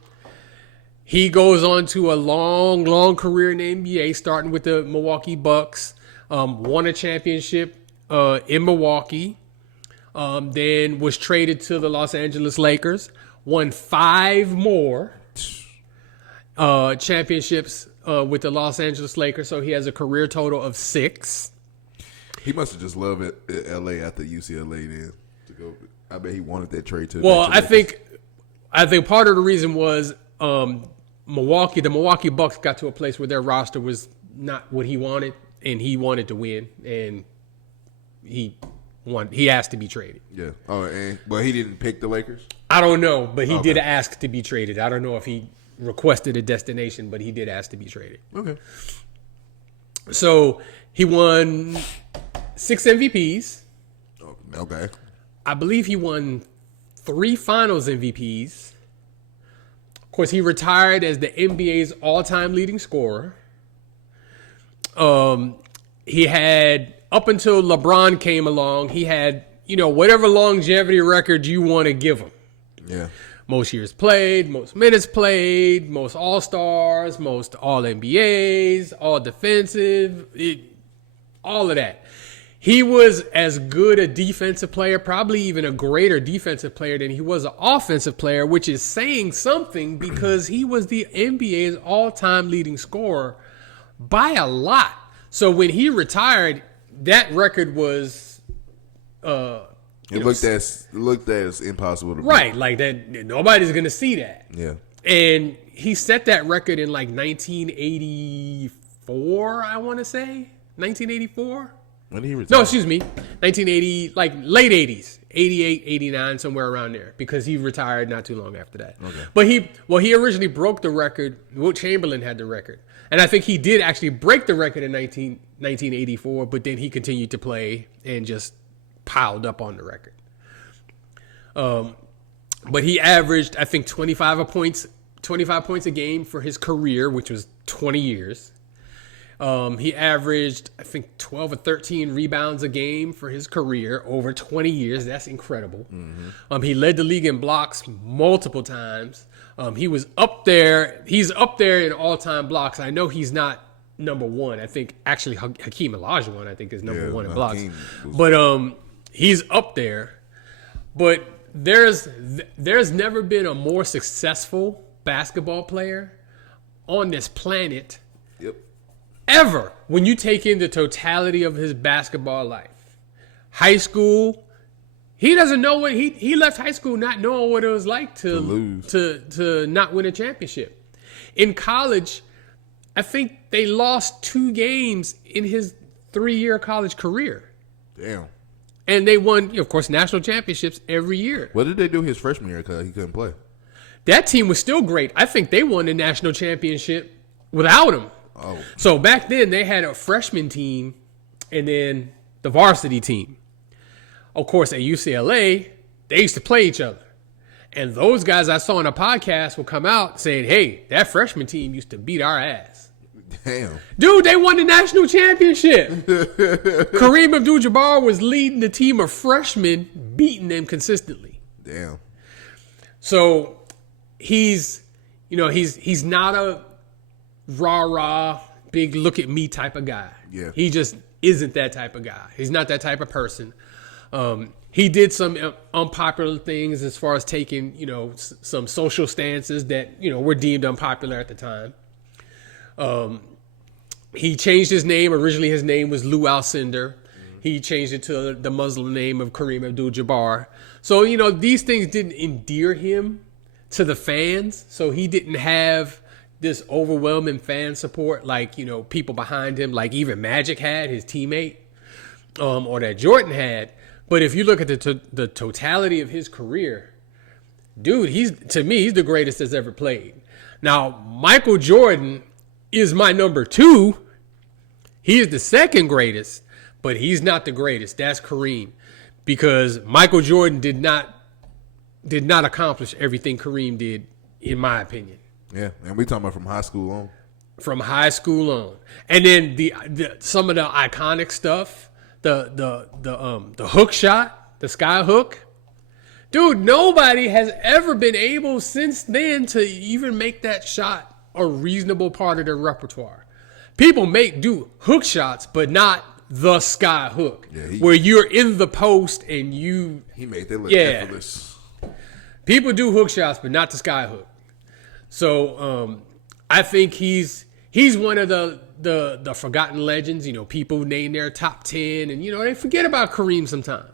He goes on to a long, long career in the NBA, starting with the Milwaukee Bucks. Won a championship in Milwaukee. Then was traded to the Los Angeles Lakers. Won 5 more championships with the Los Angeles Lakers. So he has a career total of 6. He must have just loved it at LA after UCLA then. To go, I bet he wanted that trade to. Well, I think part of the reason was the Milwaukee Bucks got to a place where their roster was not what he wanted, and he wanted to win, and he asked to be traded. Yeah. Oh, but he didn't pick the Lakers? I don't know, but he did ask to be traded. I don't know if he requested a destination, but he did ask to be traded. Okay. So he won 6 MVPs. Okay. I believe he won 3 Finals MVPs. Of course, he retired as the NBA's all-time leading scorer. He had, up until LeBron came along, he had, whatever longevity record you want to give him. Yeah. Most years played, most minutes played, most All-Stars, most All-NBAs, all defensive, all of that. He was as good a defensive player, probably even a greater defensive player than he was an offensive player, which is saying something because he was the NBA's all-time leading scorer by a lot. So when he retired, that record was It looked as impossible to beat. Right, like that. Nobody's gonna see that. Yeah. And he set that record in like 1984, I want to say 1984. When did he retire? No, excuse me, 1980, like late 80s, 88, 89, somewhere around there, because he retired not too long after that. Okay. But he originally broke the record. Wilt Chamberlain had the record, and I think he did actually break the record in 1984. But then he continued to play and just piled up on the record. But he averaged, I think, 25 points a game for his career, which was 20 years. He averaged, I think, 12 or 13 rebounds a game for his career over 20 years. That's incredible. Mm-hmm. He led the league in blocks multiple times. He was up there. He's up there in all-time blocks. I know he's not number 1. I think actually Hakeem Olajuwon, I think, is number 1 in blocks. But he's up there. But there's never been a more successful basketball player on this planet. Yep. Ever, when you take in the totality of his basketball life. High school, he doesn't know what he left high school not knowing what it was like to lose, to not win a championship. In college, I think they lost 2 games in his 3-year college career. Damn. And they won, of course, national championships every year. What did they do his freshman year because he couldn't play? That team was still great. I think they won the national championship without him. Oh. So back then they had a freshman team and then the varsity team. Of course, at UCLA, they used to play each other. And those guys I saw on a podcast will come out saying, hey, that freshman team used to beat our ass. Damn. Dude, they won the national championship. Kareem Abdul-Jabbar was leading the team of freshmen, beating them consistently. Damn. So he's not a rah-rah, big look-at-me type of guy. Yeah. He just isn't that type of guy. He's not that type of person. He did some unpopular things as far as taking, some social stances that, were deemed unpopular at the time. He changed his name. Originally, his name was Lou Alcindor. Mm-hmm. He changed it to the Muslim name of Kareem Abdul-Jabbar. So, these things didn't endear him to the fans. So he didn't have this overwhelming fan support like, people behind him, like even Magic had, his teammate, or that Jordan had. But if you look at the totality of his career, dude, he's the greatest that's ever played. Now, Michael Jordan is my number 2. He is the second greatest, but he's not the greatest. That's Kareem. Because Michael Jordan did not accomplish everything Kareem did, in my opinion. Yeah, and we talking about from high school on. From high school on. And then the some of the iconic stuff, the hook shot, the sky hook. Dude, nobody has ever been able since then to even make that shot a reasonable part of their repertoire. People do hook shots, but not the sky hook, where you're in the post and he made that look effortless. People do hook shots, but not the sky hook. So I think he's one of the forgotten legends. You know, people name their top 10, and they forget about Kareem sometimes.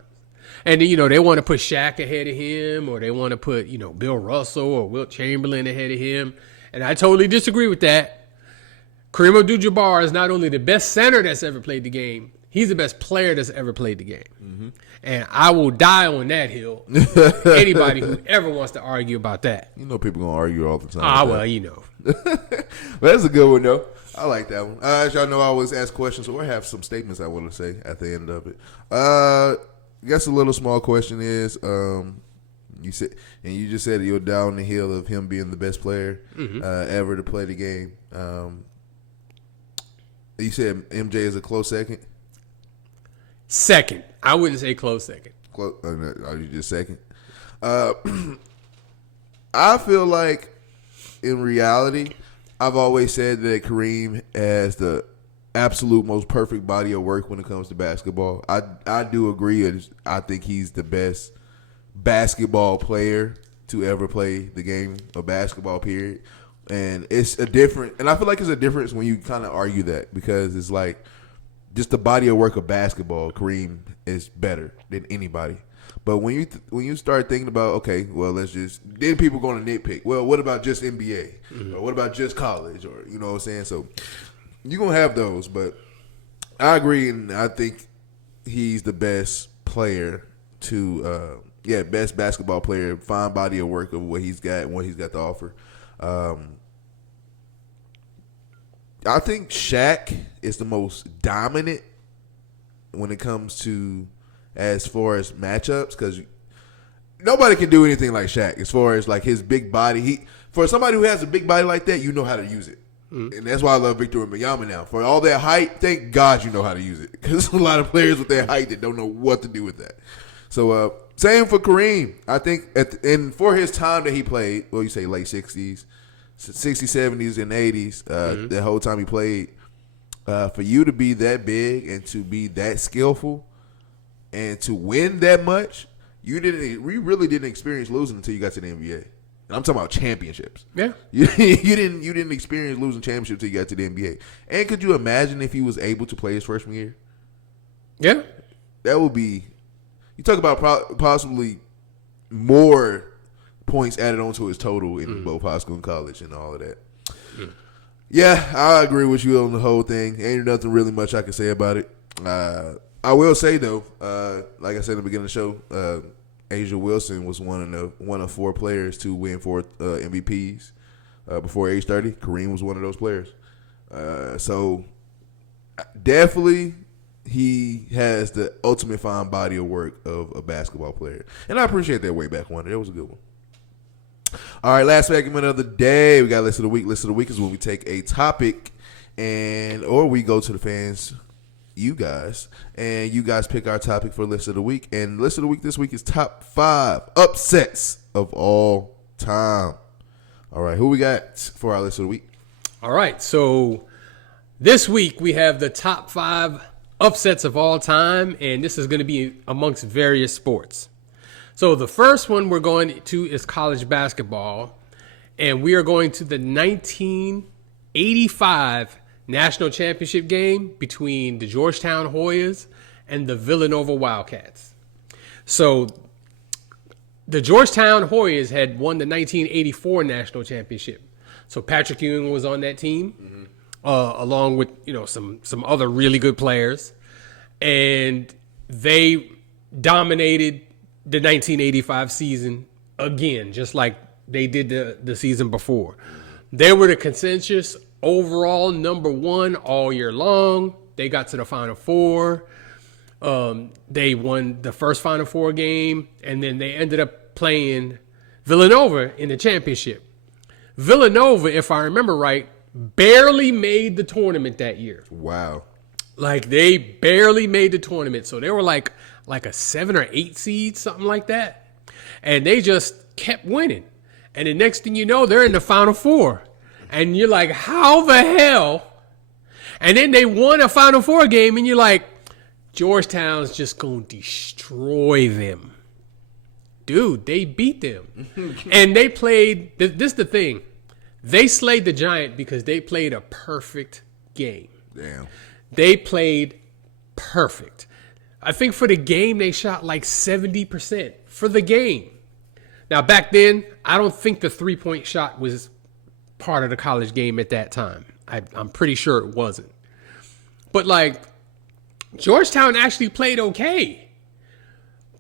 And they want to put Shaq ahead of him, or they want to put Bill Russell or Wilt Chamberlain ahead of him, and I totally disagree with that. Kareem Abdul-Jabbar is not only the best center that's ever played the game, he's the best player that's ever played the game. Mm-hmm. And I will die on that hill. Anybody who ever wants to argue about that. People going to argue all the time. Well, That's a good one, though. I like that one. As y'all know, I always ask questions, so I have some statements I want to say at the end of it. I guess a little small question is, you just said you're down the hill of him being the best player ever to play the game. You said MJ is a close second? Second. I wouldn't say close second. Are you just second? I feel like, in reality, I've always said that Kareem has the absolute most perfect body of work when it comes to basketball. I do agree. I think he's the best basketball player to ever play the game of basketball, period. And it's a different, and I feel like it's a difference when you kind of argue that, because it's like just the body of work of basketball, Kareem is better than anybody. But when you start thinking about, okay, well, then people going to nitpick. Well, what about just NBA? Mm-hmm. Or what about just college? Or, you know what I'm saying? So you're going to have those, but I agree, and I think he's the best player best basketball player, fine body of work of what he's got and what he's got to offer. I think Shaq is the most dominant when it comes to as far as matchups, because nobody can do anything like Shaq as far as like his big body. For somebody who has a big body like that, you know how to use it. Mm-hmm. And that's why I love Victor Wembanyama now. For all that height, thank God you know how to use it, because a lot of players with their height that don't know what to do with that. So same for Kareem. I think and for his time that he played, well, you say late 60s, 60s, 70s, and 80s, the whole time he played, for you to be that big and to be that skillful and to win that much, we really didn't experience losing until you got to the NBA. And I'm talking about championships. Yeah, you didn't experience losing championships until you got to the NBA. And could you imagine if he was able to play his freshman year? Yeah, that would be. You talk about possibly more points added onto his total in both high school and college and all of that. Yeah, I agree with you on the whole thing. Ain't nothing really much I can say about it. I will say though, like I said in the beginning of the show, Asia Wilson was one of 4 players to win 4 MVPs before age 30. Kareem was one of those players. So definitely he has the ultimate fine body of work of a basketball player. And I appreciate that way back one. That was a good one. All right, last segment of the day. We got List of the Week. List of the Week is when we take a topic or we go to the fans, you guys, and you guys pick our topic for List of the Week. And List of the Week this week is top 5 upsets of all time. All right, who we got for our List of the Week? All right, so this week we have the top 5 upsets of all time, and this is going to be amongst various sports. So the first one we're going to is college basketball, and we are going to the 1985 national championship game between the Georgetown Hoyas and the Villanova Wildcats. So the Georgetown Hoyas had won the 1984 national championship. So Patrick Ewing was on that team, along with some other really good players, and they dominated the 1985 season again, just like they did the season before. They were the consensus overall number one all year long. They got to the Final Four. They won the first Final Four game, and then they ended up playing Villanova in the championship. Villanova, if I remember right, barely made the tournament that year. Wow. Like, they barely made the tournament. So they were like a 7 or 8 seed, something like that. And they just kept winning. And the next thing you know, they're in the Final Four. And you're like, how the hell? And then they won a Final Four game, and you're like, Georgetown's just going to destroy them. Dude, they beat them. And they played, this is the thing. They slayed the Giant because they played a perfect game. Damn. They played perfect. I think for the game, they shot like 70% for the game. Now, back then, I don't think the three-point shot was part of the college game at that time. I'm pretty sure it wasn't. But, like, Georgetown actually played okay.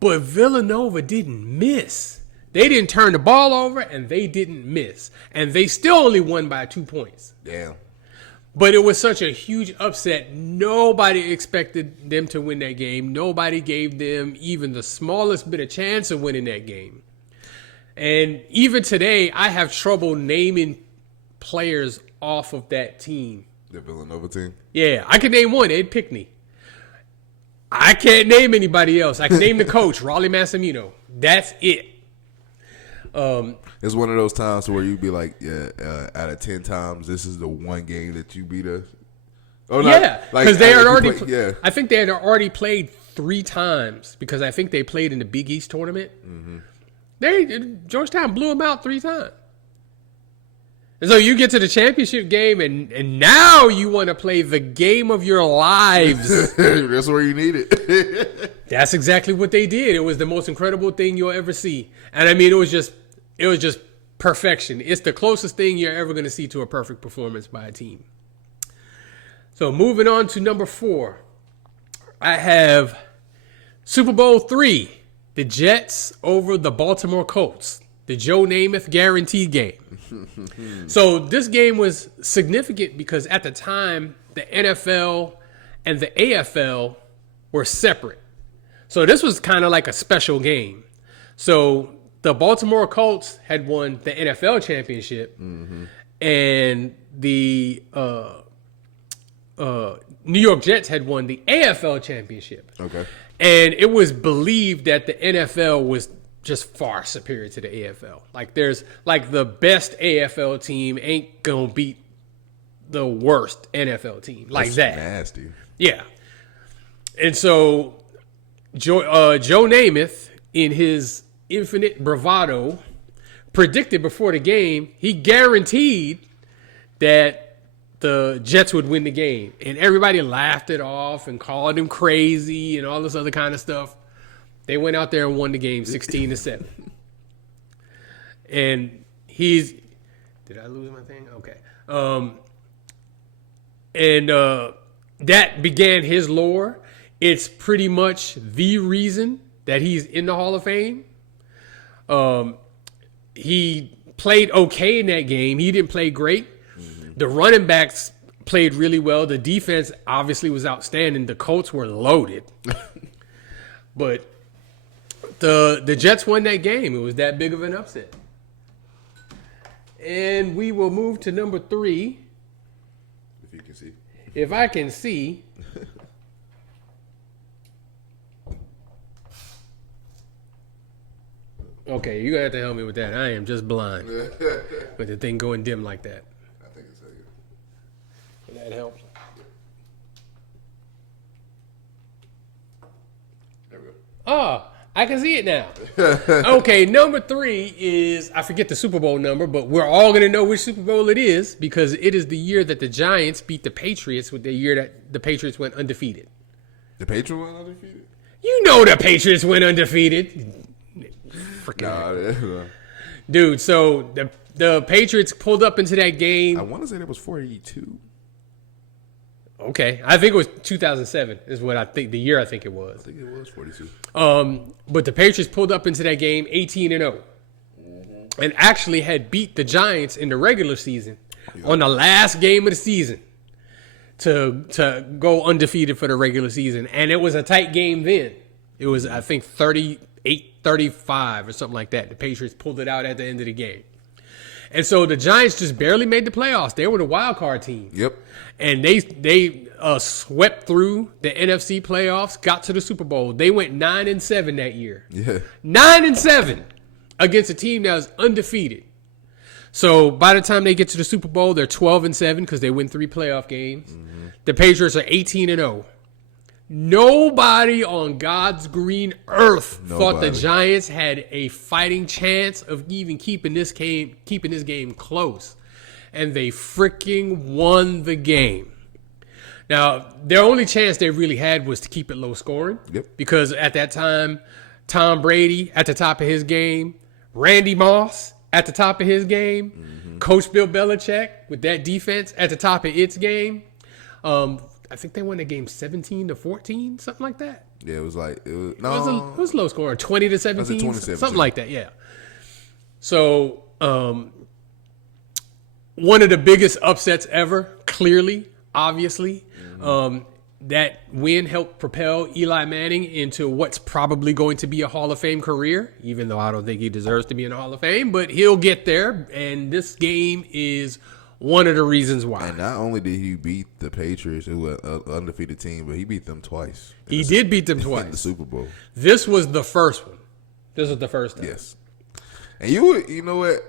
But Villanova didn't miss. They didn't turn the ball over, and they didn't miss. And they still only won by 2 points. Damn. But it was such a huge upset. Nobody expected them to win that game. Nobody gave them even the smallest bit of chance of winning that game. And even today, I have trouble naming players off of that team. The Villanova team? Yeah, I can name one, Ed Pickney. I can't name anybody else. I can name the coach, Raleigh Massimino. That's it. It's one of those times where you be like, out of 10 times, this is the one game that you beat us. Oh, yeah, because they had already. Yeah, I think they had already played 3 times because I think they played in the Big East tournament. Mm-hmm. Georgetown blew them out 3 times. And so you get to the championship game, and now you want to play the game of your lives. That's where you need it. That's exactly what they did. It was the most incredible thing you'll ever see. And I mean, it was just perfection. It's the closest thing you're ever going to see to a perfect performance by a team. So moving on to number 4, I have Super Bowl III, the Jets over the Baltimore Colts, the Joe Namath guaranteed game. So this game was significant because at the time, the NFL and the AFL were separate. So this was kind of like a special game. So the Baltimore Colts had won the NFL championship, and the New York Jets had won the AFL championship. Okay. And it was believed that the NFL was just far superior to the AFL. Like, there's like the best AFL team ain't gonna beat the worst NFL team like that. Nasty. Yeah. And so Joe Namath, in his infinite bravado, predicted before the game, he guaranteed that the Jets would win the game. And everybody laughed it off and called him crazy and all this other kind of stuff. They went out there and won the game 16-7. And did I lose my thing? Okay. That began his lore. It's pretty much the reason that he's in the Hall of Fame. He played okay in that game. He didn't play great. Mm-hmm. The running backs played really well. The defense obviously was outstanding. The Colts were loaded. But the Jets won that game. It was that big of an upset. And we will move to number 3. If you can see. If I can see. Okay, you're going to have to help me with that. I am just blind with the thing going dim like that. I think it's good. That helps. There we go. Oh, I can see it now. Okay, number 3 is, I forget the Super Bowl number, but we're all going to know which Super Bowl it is because it is the year that the Giants beat the Patriots, with the year that the Patriots went undefeated. The Patriots went undefeated? You know the Patriots went undefeated. Freaking dude, so the Patriots pulled up into that game. I want to say that was 482. Okay, I think it was 2007 is what I think the year I think it was. I think it was 42. But the Patriots pulled up into that game 18-0, and actually had beat the Giants in the regular season on the last game of the season to go undefeated for the regular season, and it was a tight game then. It was, I think, 38-35 or something like that. The Patriots pulled it out at the end of the game. And so the Giants just barely made the playoffs. They were the wild card team. Yep. And they swept through the NFC playoffs, got to the Super Bowl. They went 9-7 that year. Yeah. 9-7 against a team that was undefeated. So by the time they get to the Super Bowl, they're 12-7 because they win 3 playoff games. Mm-hmm. The Patriots are 18-0. Nobody on God's green earth thought the Giants had a fighting chance of even keeping this game close. And they freaking won the game. Now, their only chance they really had was to keep it low scoring. Yep. Because at that time, Tom Brady at the top of his game, Randy Moss at the top of his game, Coach Bill Belichick with that defense at the top of its game. I think they won the game 17-14, something like that. Yeah, it was it was low scoring, 20-17, something like that. Yeah. So one of the biggest upsets ever, clearly, obviously. That win helped propel Eli Manning into what's probably going to be a Hall of Fame career, even though I don't think he deserves to be in the Hall of Fame, but he'll get there. And this game is one of the reasons why. And not only did he beat the Patriots, who were an undefeated team, but he beat them twice. He did beat them twice. In the Super Bowl. This was the first one. This was the first time. Yes. And you know what?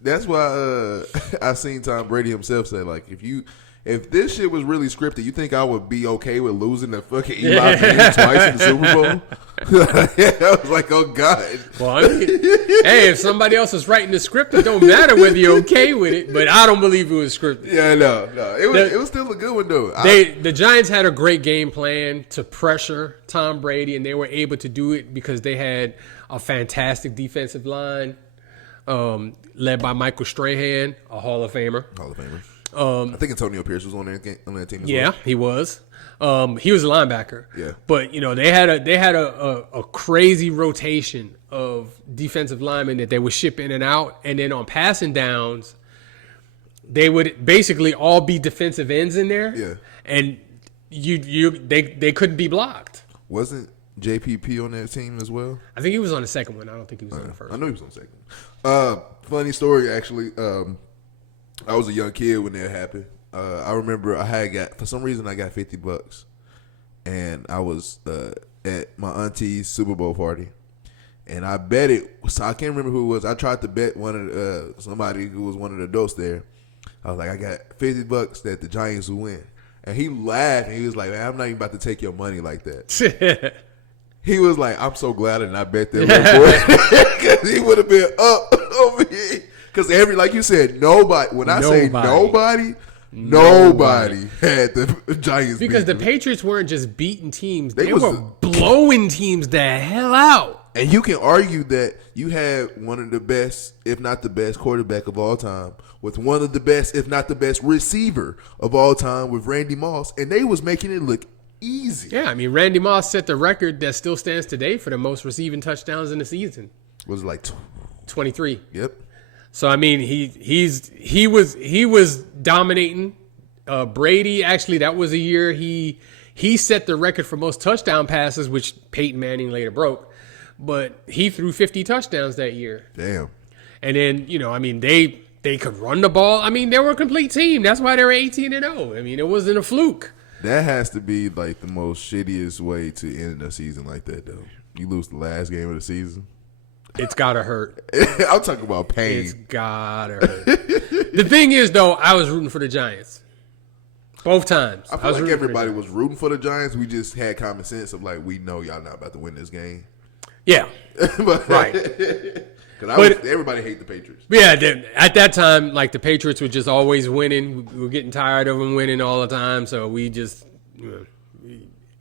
That's why I seen Tom Brady himself say, like, if this shit was really scripted, you think I would be okay with losing the fucking Eli Manning twice in the Super Bowl? I was like, oh, God. Well, I mean, hey, if somebody else is writing the script, it don't matter whether you're okay with it, but I don't believe it was scripted. Yeah, no. It was still a good one, though. The Giants had a great game plan to pressure Tom Brady, and they were able to do it because they had a fantastic defensive line led by Michael Strahan, a Hall of Famer. I think Antonio Pierce was on that team as well. Yeah, he was. He was a linebacker. Yeah. But they had a crazy rotation of defensive linemen that they would ship in and out, and then on passing downs, they would basically all be defensive ends in there. Yeah. And they couldn't be blocked. Wasn't JPP on that team as well? I think he was on the second one. I don't think he was on the first. I know he was on the second one. Funny story, actually. I was a young kid when that happened. I remember for some reason I got $50, and I was at my auntie's Super Bowl party, and I bet it. So I can't remember who it was. I tried to bet somebody who was one of the adults there. I was like, I got $50 that the Giants will win, and he laughed and he was like, man, I'm not even about to take your money like that. He was like, I'm so glad I did not bet them because he would have been up over here. Because like you said, nobody. When I say nobody had the Giants. Because the Patriots weren't just beating teams; they were blowing teams the hell out. And you can argue that you had one of the best, if not the best, quarterback of all time, with one of the best, if not the best, receiver of all time, with Randy Moss, and they was making it look easy. Yeah, I mean, Randy Moss set the record that still stands today for the most receiving touchdowns in the season. Was it like 23? Yep. So I mean, he was dominating. Brady, actually, that was a year he set the record for most touchdown passes, which Peyton Manning later broke. But he threw 50 touchdowns that year. Damn. And then I mean, they could run the ball. I mean, they were a complete team. That's why they were 18-0. I mean, it wasn't a fluke. That has to be like the most shittiest way to end a season like that, though. You lose the last game of the season. It's gotta hurt. I'm talking about pain. It's gotta hurt. The thing is, though, I was rooting for the Giants. Both titimes. I feel like everybody was rooting for the Giants. We just had common sense of like, we know y'all not about to win this game. Yeah. Right. Because everybody hate the Patriots. Yeah, at that time, like the Patriots were just always winning. We were getting tired of them winning all the time. So we just,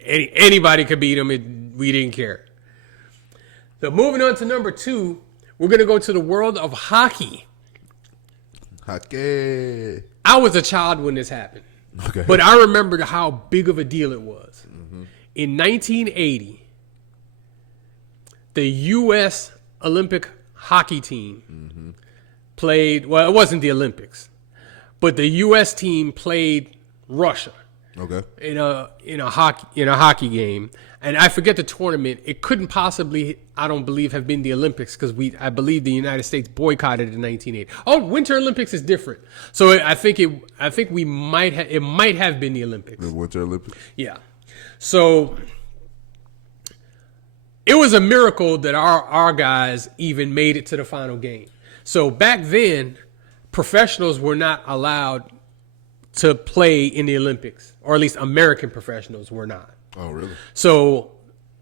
anybody could beat them. We didn't care. So moving on to number 2, we're going to go to the world of hockey. Hockey. I was a child when this happened. Okay. But I remember how big of a deal it was. Mm-hmm. In 1980, the U.S. Olympic hockey team played, well, it wasn't the Olympics, but the U.S. team played Russia. Okay. In a hockey game, and I forget the tournament. It couldn't possibly, I don't believe, have been the Olympics because I believe the United States boycotted it in 1980. Oh, Winter Olympics is different, so I think it might have been the Olympics. The Winter Olympics. Yeah, so it was a miracle that our guys even made it to the final game. So back then, professionals were not allowed to play in the Olympics, or at least American professionals were not. Oh, really? So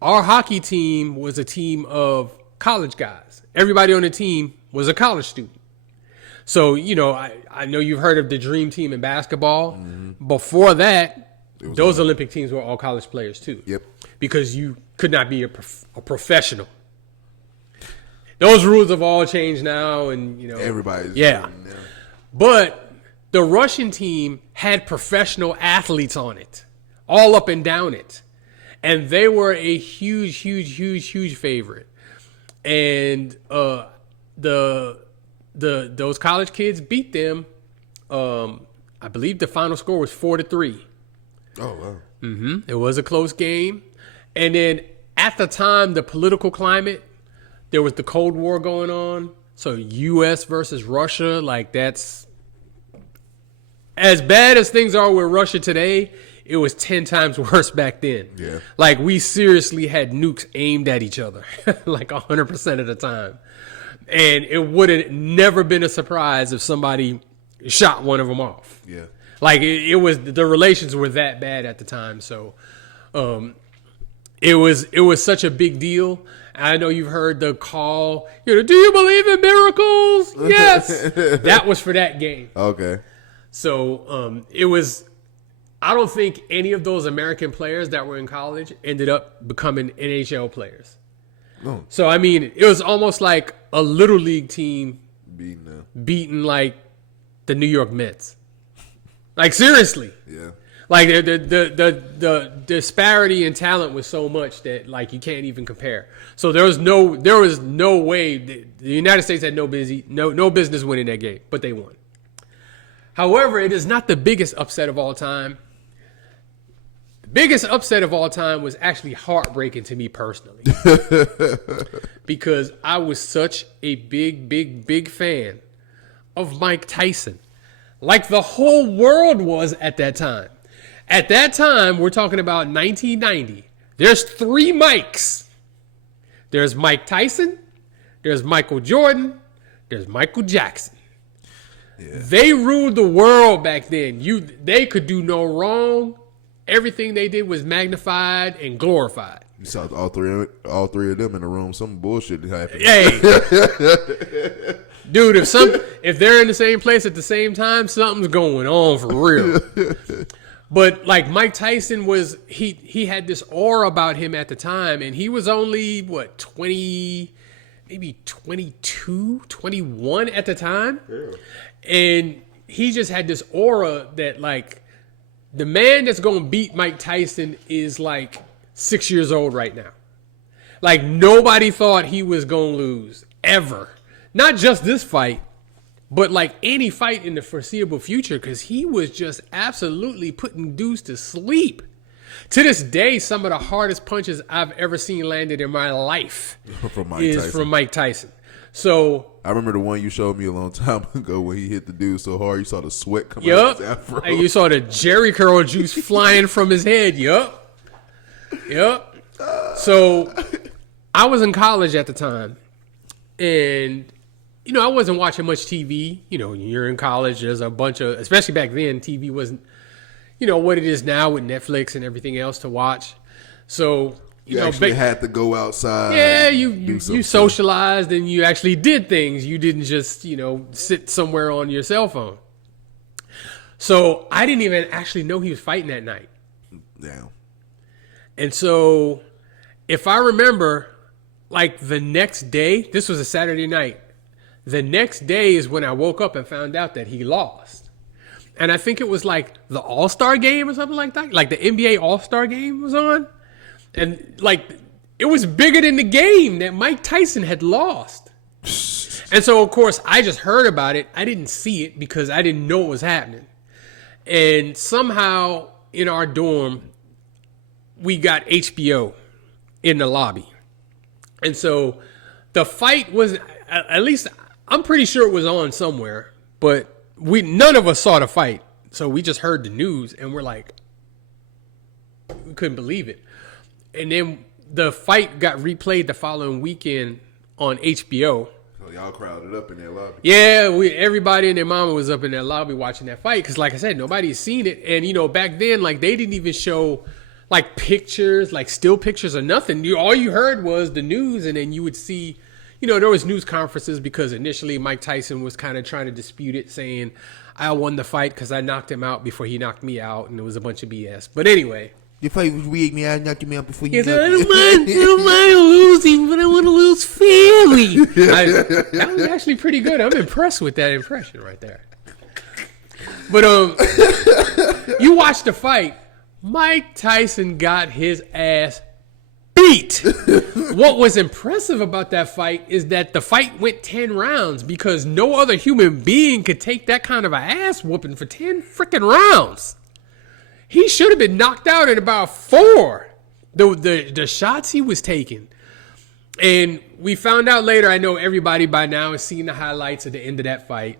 our hockey team was a team of college guys. Everybody on the team was a college student. So, I know you've heard of the Dream Team in basketball. Mm-hmm. Before that, those Olympic teams were all college players too. Yep. Because you could not be a professional. Those rules have all changed now, and everybody's But the Russian team had professional athletes on it, all up and down it. And they were a huge, huge, huge, huge favorite. And those college kids beat them. I believe the final score was 4-3. Oh, wow. Mm-hmm. It was a close game. And then at the time, the political climate, there was the Cold War going on. So U.S. versus Russia, that's... As bad as things are with Russia today, it was 10 times worse back then. Yeah. We seriously had nukes aimed at each other, 100% of the time. And it would have never been a surprise if somebody shot one of them off. Yeah. It was, the relations were that bad at the time. So it was such a big deal. I know you've heard the call, do you believe in miracles? Yes. That was for that game. Okay. So it was, I don't think any of those American players that were in college ended up becoming NHL players. No. So, it was almost like a little league team beating the New York Mets. Seriously. Yeah. The disparity in talent was so much that you can't even compare. So there was no way the United States had no business winning that game, but they won. However, it is not the biggest upset of all time. The biggest upset of all time was actually heartbreaking to me personally. Because I was such a big, big, big fan of Mike Tyson. The whole world was at that time. At that time, we're talking about 1990. There's 3 Mikes. There's Mike Tyson. There's Michael Jordan. There's Michael Jackson. Yeah. They ruled the world back then. They could do no wrong. Everything they did was magnified and glorified. You saw all three of them in the room. Some bullshit happened. Hey, dude, if they're in the same place at the same time, something's going on for real. But Mike Tyson was, he had this aura about him at the time, and he was only 20, maybe 22, 21 at the time. Yeah. And he just had this aura that the man that's going to beat Mike Tyson is 6 years old right now. Nobody thought he was going to lose ever. Not just this fight, but any fight in the foreseeable future, because he was just absolutely putting dudes to sleep. To this day, some of the hardest punches I've ever seen landed in my life from Mike Tyson. So I remember the one you showed me a long time ago when he hit the dude so hard you saw the sweat come out of his afro. And you saw the Jerry curl juice flying from his head. Yup. So I was in college at the time, and I wasn't watching much TV. When you're in college, there's a bunch of, especially back then, TV wasn't, what it is now with Netflix and everything else to watch. So you actually had to go outside. Yeah, you socialized and you actually did things. You didn't just, sit somewhere on your cell phone. So I didn't even actually know he was fighting that night. Yeah. And so if I remember, the next day, this was a Saturday night. The next day is when I woke up and found out that he lost. and I think it was like the All-Star game or something like that. Like the NBA All-Star game was on. And like it was bigger than the game that Mike Tyson had lost. And so, of course, I just heard about it. I didn't see it because I didn't know what was happening. And somehow in our dorm, we got HBO in the lobby. And so the fight was, at least I'm pretty sure it was on somewhere, but none of us saw the fight. So we just heard the news and we're like, we couldn't believe it. And then the fight got replayed the following weekend on HBO. So y'all crowded up in that lobby. Yeah, everybody and their mama was up in that lobby watching that fight. Because like I said, nobody's seen it. And, you know, back then, like they didn't even show like pictures, like still pictures or nothing. All you heard was the news, and then you would see, you know, there was news conferences because initially Mike Tyson was kind of trying to dispute it, saying I won the fight because I knocked him out before he knocked me out, and it was a bunch of BS. But anyway. Your fight was rigged, man. I knocked him out before you knocked me out. I don't mind losing, but I want to lose fairly. That was actually pretty good. I'm impressed with that impression right there. But you watch the fight. Mike Tyson got his ass beat. What was impressive about that fight is that the fight went 10 rounds because no other human being could take that kind of an ass whooping for 10 freaking rounds. He should have been knocked out in about 4. The shots he was taking. And we found out later, I know everybody by now has seen the highlights at the end of that fight.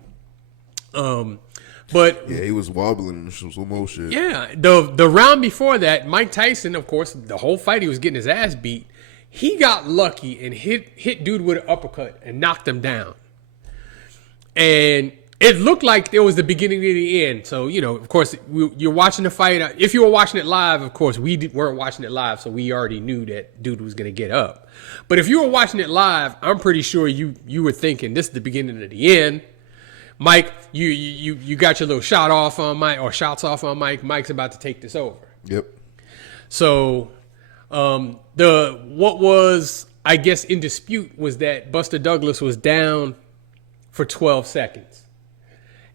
But yeah, he was wobbling and some more shit. Yeah, the round before that, Mike Tyson, of course, the whole fight he was getting his ass beat. He got lucky and hit dude with an uppercut and knocked him down. And it looked like it was the beginning of the end. So, you know, of course, you're watching the fight. If you were watching it live, of course, we weren't watching it live, so we already knew that dude was going to get up. But if you were watching it live, I'm pretty sure you were thinking this is the beginning of the end. Mike, you got your little shot off on Mike, or shots off on Mike. Mike's about to take this over. Yep. So, what was, I guess, in dispute was that Buster Douglas was down for 12 seconds.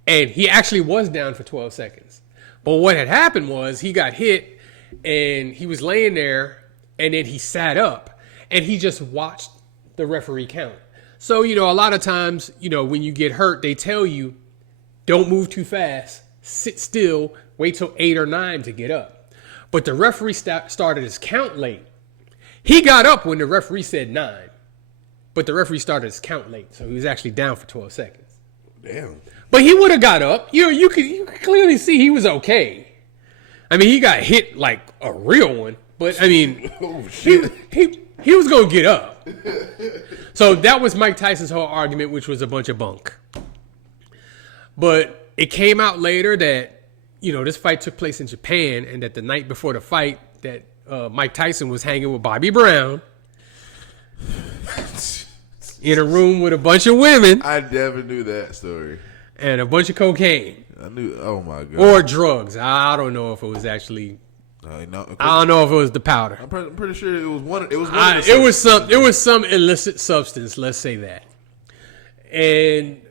And he actually was down for 12 seconds. But what had happened was he got hit and he was laying there and then he sat up and he just watched the referee count. So, you know, a lot of times, you know, when you get hurt, they tell you don't move too fast, sit still, wait till 8 or 9 to get up. But the referee started his count late. He got up when the referee said 9, but the referee started his count late. So he was actually down for 12 seconds. Damn. But he would have got up. You could clearly see he was okay. I mean, he got hit like a real one, but I mean, oh, shit. He was going to get up. So that was Mike Tyson's whole argument, which was a bunch of bunk. But it came out later that, you know, this fight took place in Japan and that the night before the fight that Mike Tyson was hanging with Bobby Brown in a room with a bunch of women. I never knew that story. And a bunch of cocaine. I knew, oh my God. Or drugs. I don't know if it was actually... I don't know if it was the powder. I'm pretty sure it was one. It was It was some illicit substance. Let's say that. And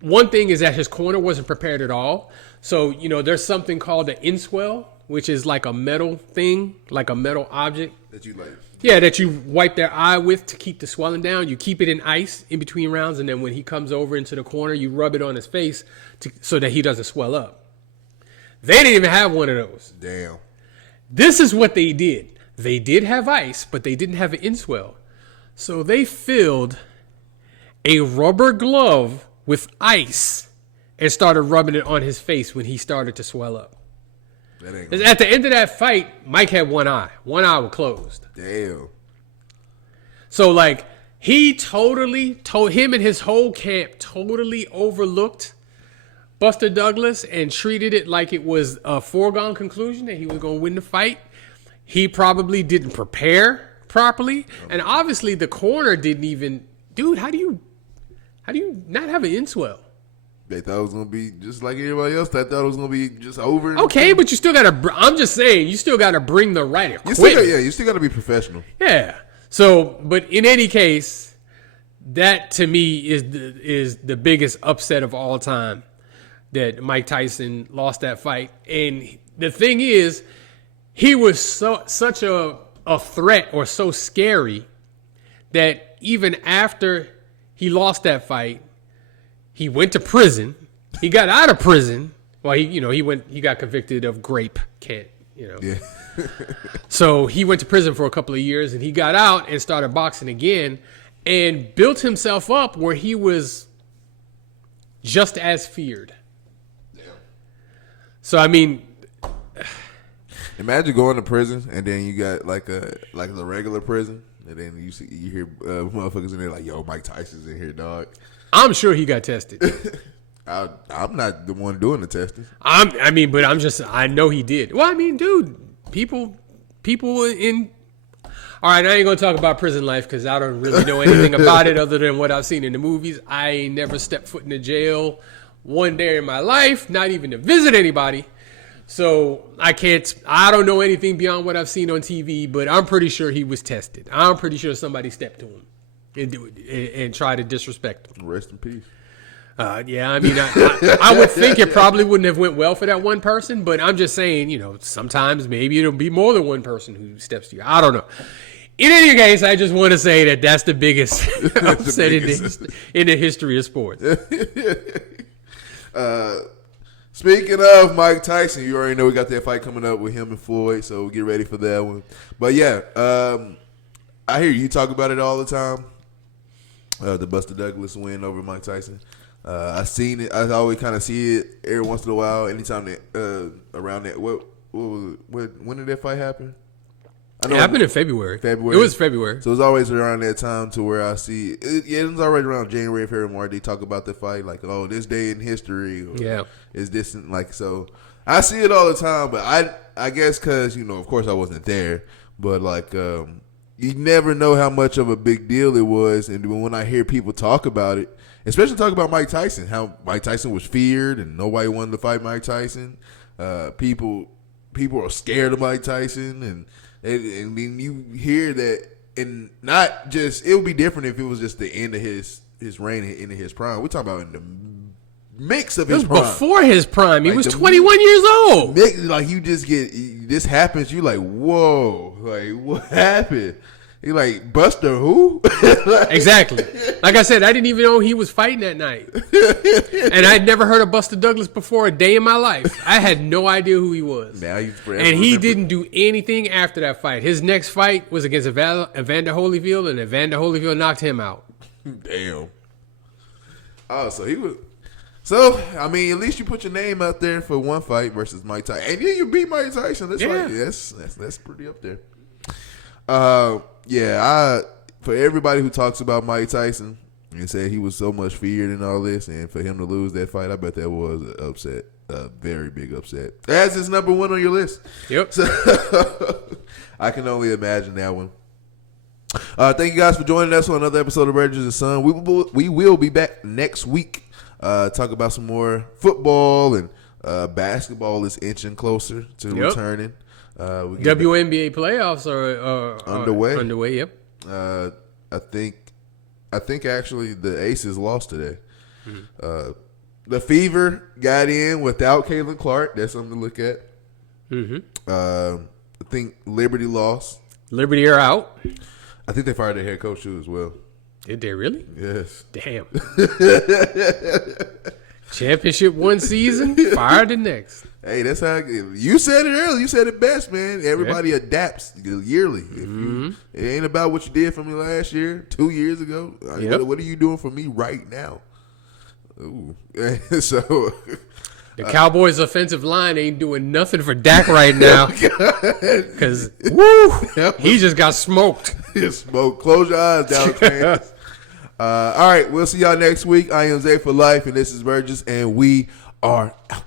one thing is that his corner wasn't prepared at all. So you know, there's something called an inswell, which is like a metal thing, like a metal object that you like. Yeah, that you wipe their eye with to keep the swelling down. You keep it in ice in between rounds, and then when he comes over into the corner, you rub it on his face so that he doesn't swell up. They didn't even have one of those. Damn. This is what they did. They did have ice, but they didn't have an inswell. So they filled a rubber glove with ice and started rubbing it on his face when he started to swell up. At the end of that fight, Mike had one eye. One eye was closed. Damn. So, like, him and his whole camp totally overlooked Buster Douglas and treated it like it was a foregone conclusion that he was going to win the fight. He probably didn't prepare properly. And obviously the corner didn't even... Dude, how do you not have an inswell? They thought it was going to be just like everybody else. They thought it was going to be just over. Okay, but you still got to... I'm just saying, you still got to bring the right equipment. You still got to be professional. Yeah. So, but in any case, that to me is the biggest upset of all time. that Mike Tyson lost that fight. And the thing is, he was such a threat or so scary that even after he lost that fight, he went to prison. He got out of prison. Well, he got convicted of grape. Yeah. So he went to prison for a couple of years, and he got out and started boxing again and built himself up where he was just as feared. Yeah. So, I mean, imagine going to prison and then you got like the regular prison, and then you hear motherfuckers in there like, "Yo, Mike Tyson's in here, dog." I'm sure he got tested. I'm not the one doing the testing. I know he did. Well, I mean, dude, people in. All right, I ain't gonna talk about prison life because I don't really know anything about it other than what I've seen in the movies. I ain't never stepped foot in a jail one day in my life, not even to visit anybody. So I don't know anything beyond what I've seen on TV, but I'm pretty sure he was tested. I'm pretty sure somebody stepped to him and tried to disrespect him. Rest in peace. Yeah, I mean, I would think it probably wouldn't have went well for that one person, but I'm just saying, sometimes maybe it'll be more than one person who steps to you. I don't know. In any case, I just want to say that's the biggest upset in the history of sports. Speaking of Mike Tyson, you already know we got that fight coming up with him and Floyd, so get ready for that one. But yeah, I hear you talk about it all the time. The Buster Douglas win over Mike Tyson. I've seen it. I always kind of see it every once in a while. Anytime that around that, what was it? When did that fight happen? It happened in February. It was February. So it's always around that time to where I see it. Yeah, it was already around January, February, March. They talk about the fight like, oh, this day in history. Or, yeah. Is this like so? I see it all the time, but I guess because of course I wasn't there, but like you never know how much of a big deal it was, and when I hear people talk about it, especially talk about Mike Tyson, how Mike Tyson was feared and nobody wanted to fight Mike Tyson. People are scared of Mike Tyson, and then you hear that, and not just, it would be different if it was just the end of his reign, into his prime. We're talking about in the mix of his prime. Before his prime. He was 21 years old. Like you just get, this happens, you like, whoa, like what happened? You like, Buster who? Exactly. Like I said, I didn't even know he was fighting that night. And I'd never heard of Buster Douglas before a day in my life. I had no idea who he was. Now he's forever and he didn't do anything after that fight. His next fight was against Evander Holyfield, and Evander Holyfield knocked him out. Damn. Oh, so he was... So, I mean, at least you put your name out there for one fight versus Mike Tyson. And then you beat Mike Tyson. That's pretty up there. For everybody who talks about Mike Tyson and said he was so much feared and all this, and for him to lose that fight, I bet that was an upset, a very big upset. As is number one on your list. Yep. So I can only imagine that one. Thank you guys for joining us on another episode of Burgess&son. We will be back next week. Talk about some more football, and basketball is inching closer to returning. WNBA playoffs are underway. Underway, yep. I think actually the Aces lost today. Mm-hmm. The Fever got in without Caitlin Clark. That's something to look at. Mm-hmm. I think Liberty lost. Liberty are out. I think they fired their head coach too as well. Did they really? Yes. Damn. Championship one season, fired the next. Hey, that's how you said it earlier. You said it best, man. Everybody adapts yearly. It ain't about what you did for me last year, 2 years ago. What are you doing for me right now? Ooh. So the Cowboys' offensive line ain't doing nothing for Dak right now because he just got smoked. Smoked. Close your eyes, Dallas fans. All right, we'll see y'all next week. I am Zay for life, and this is Burgess, and we are out.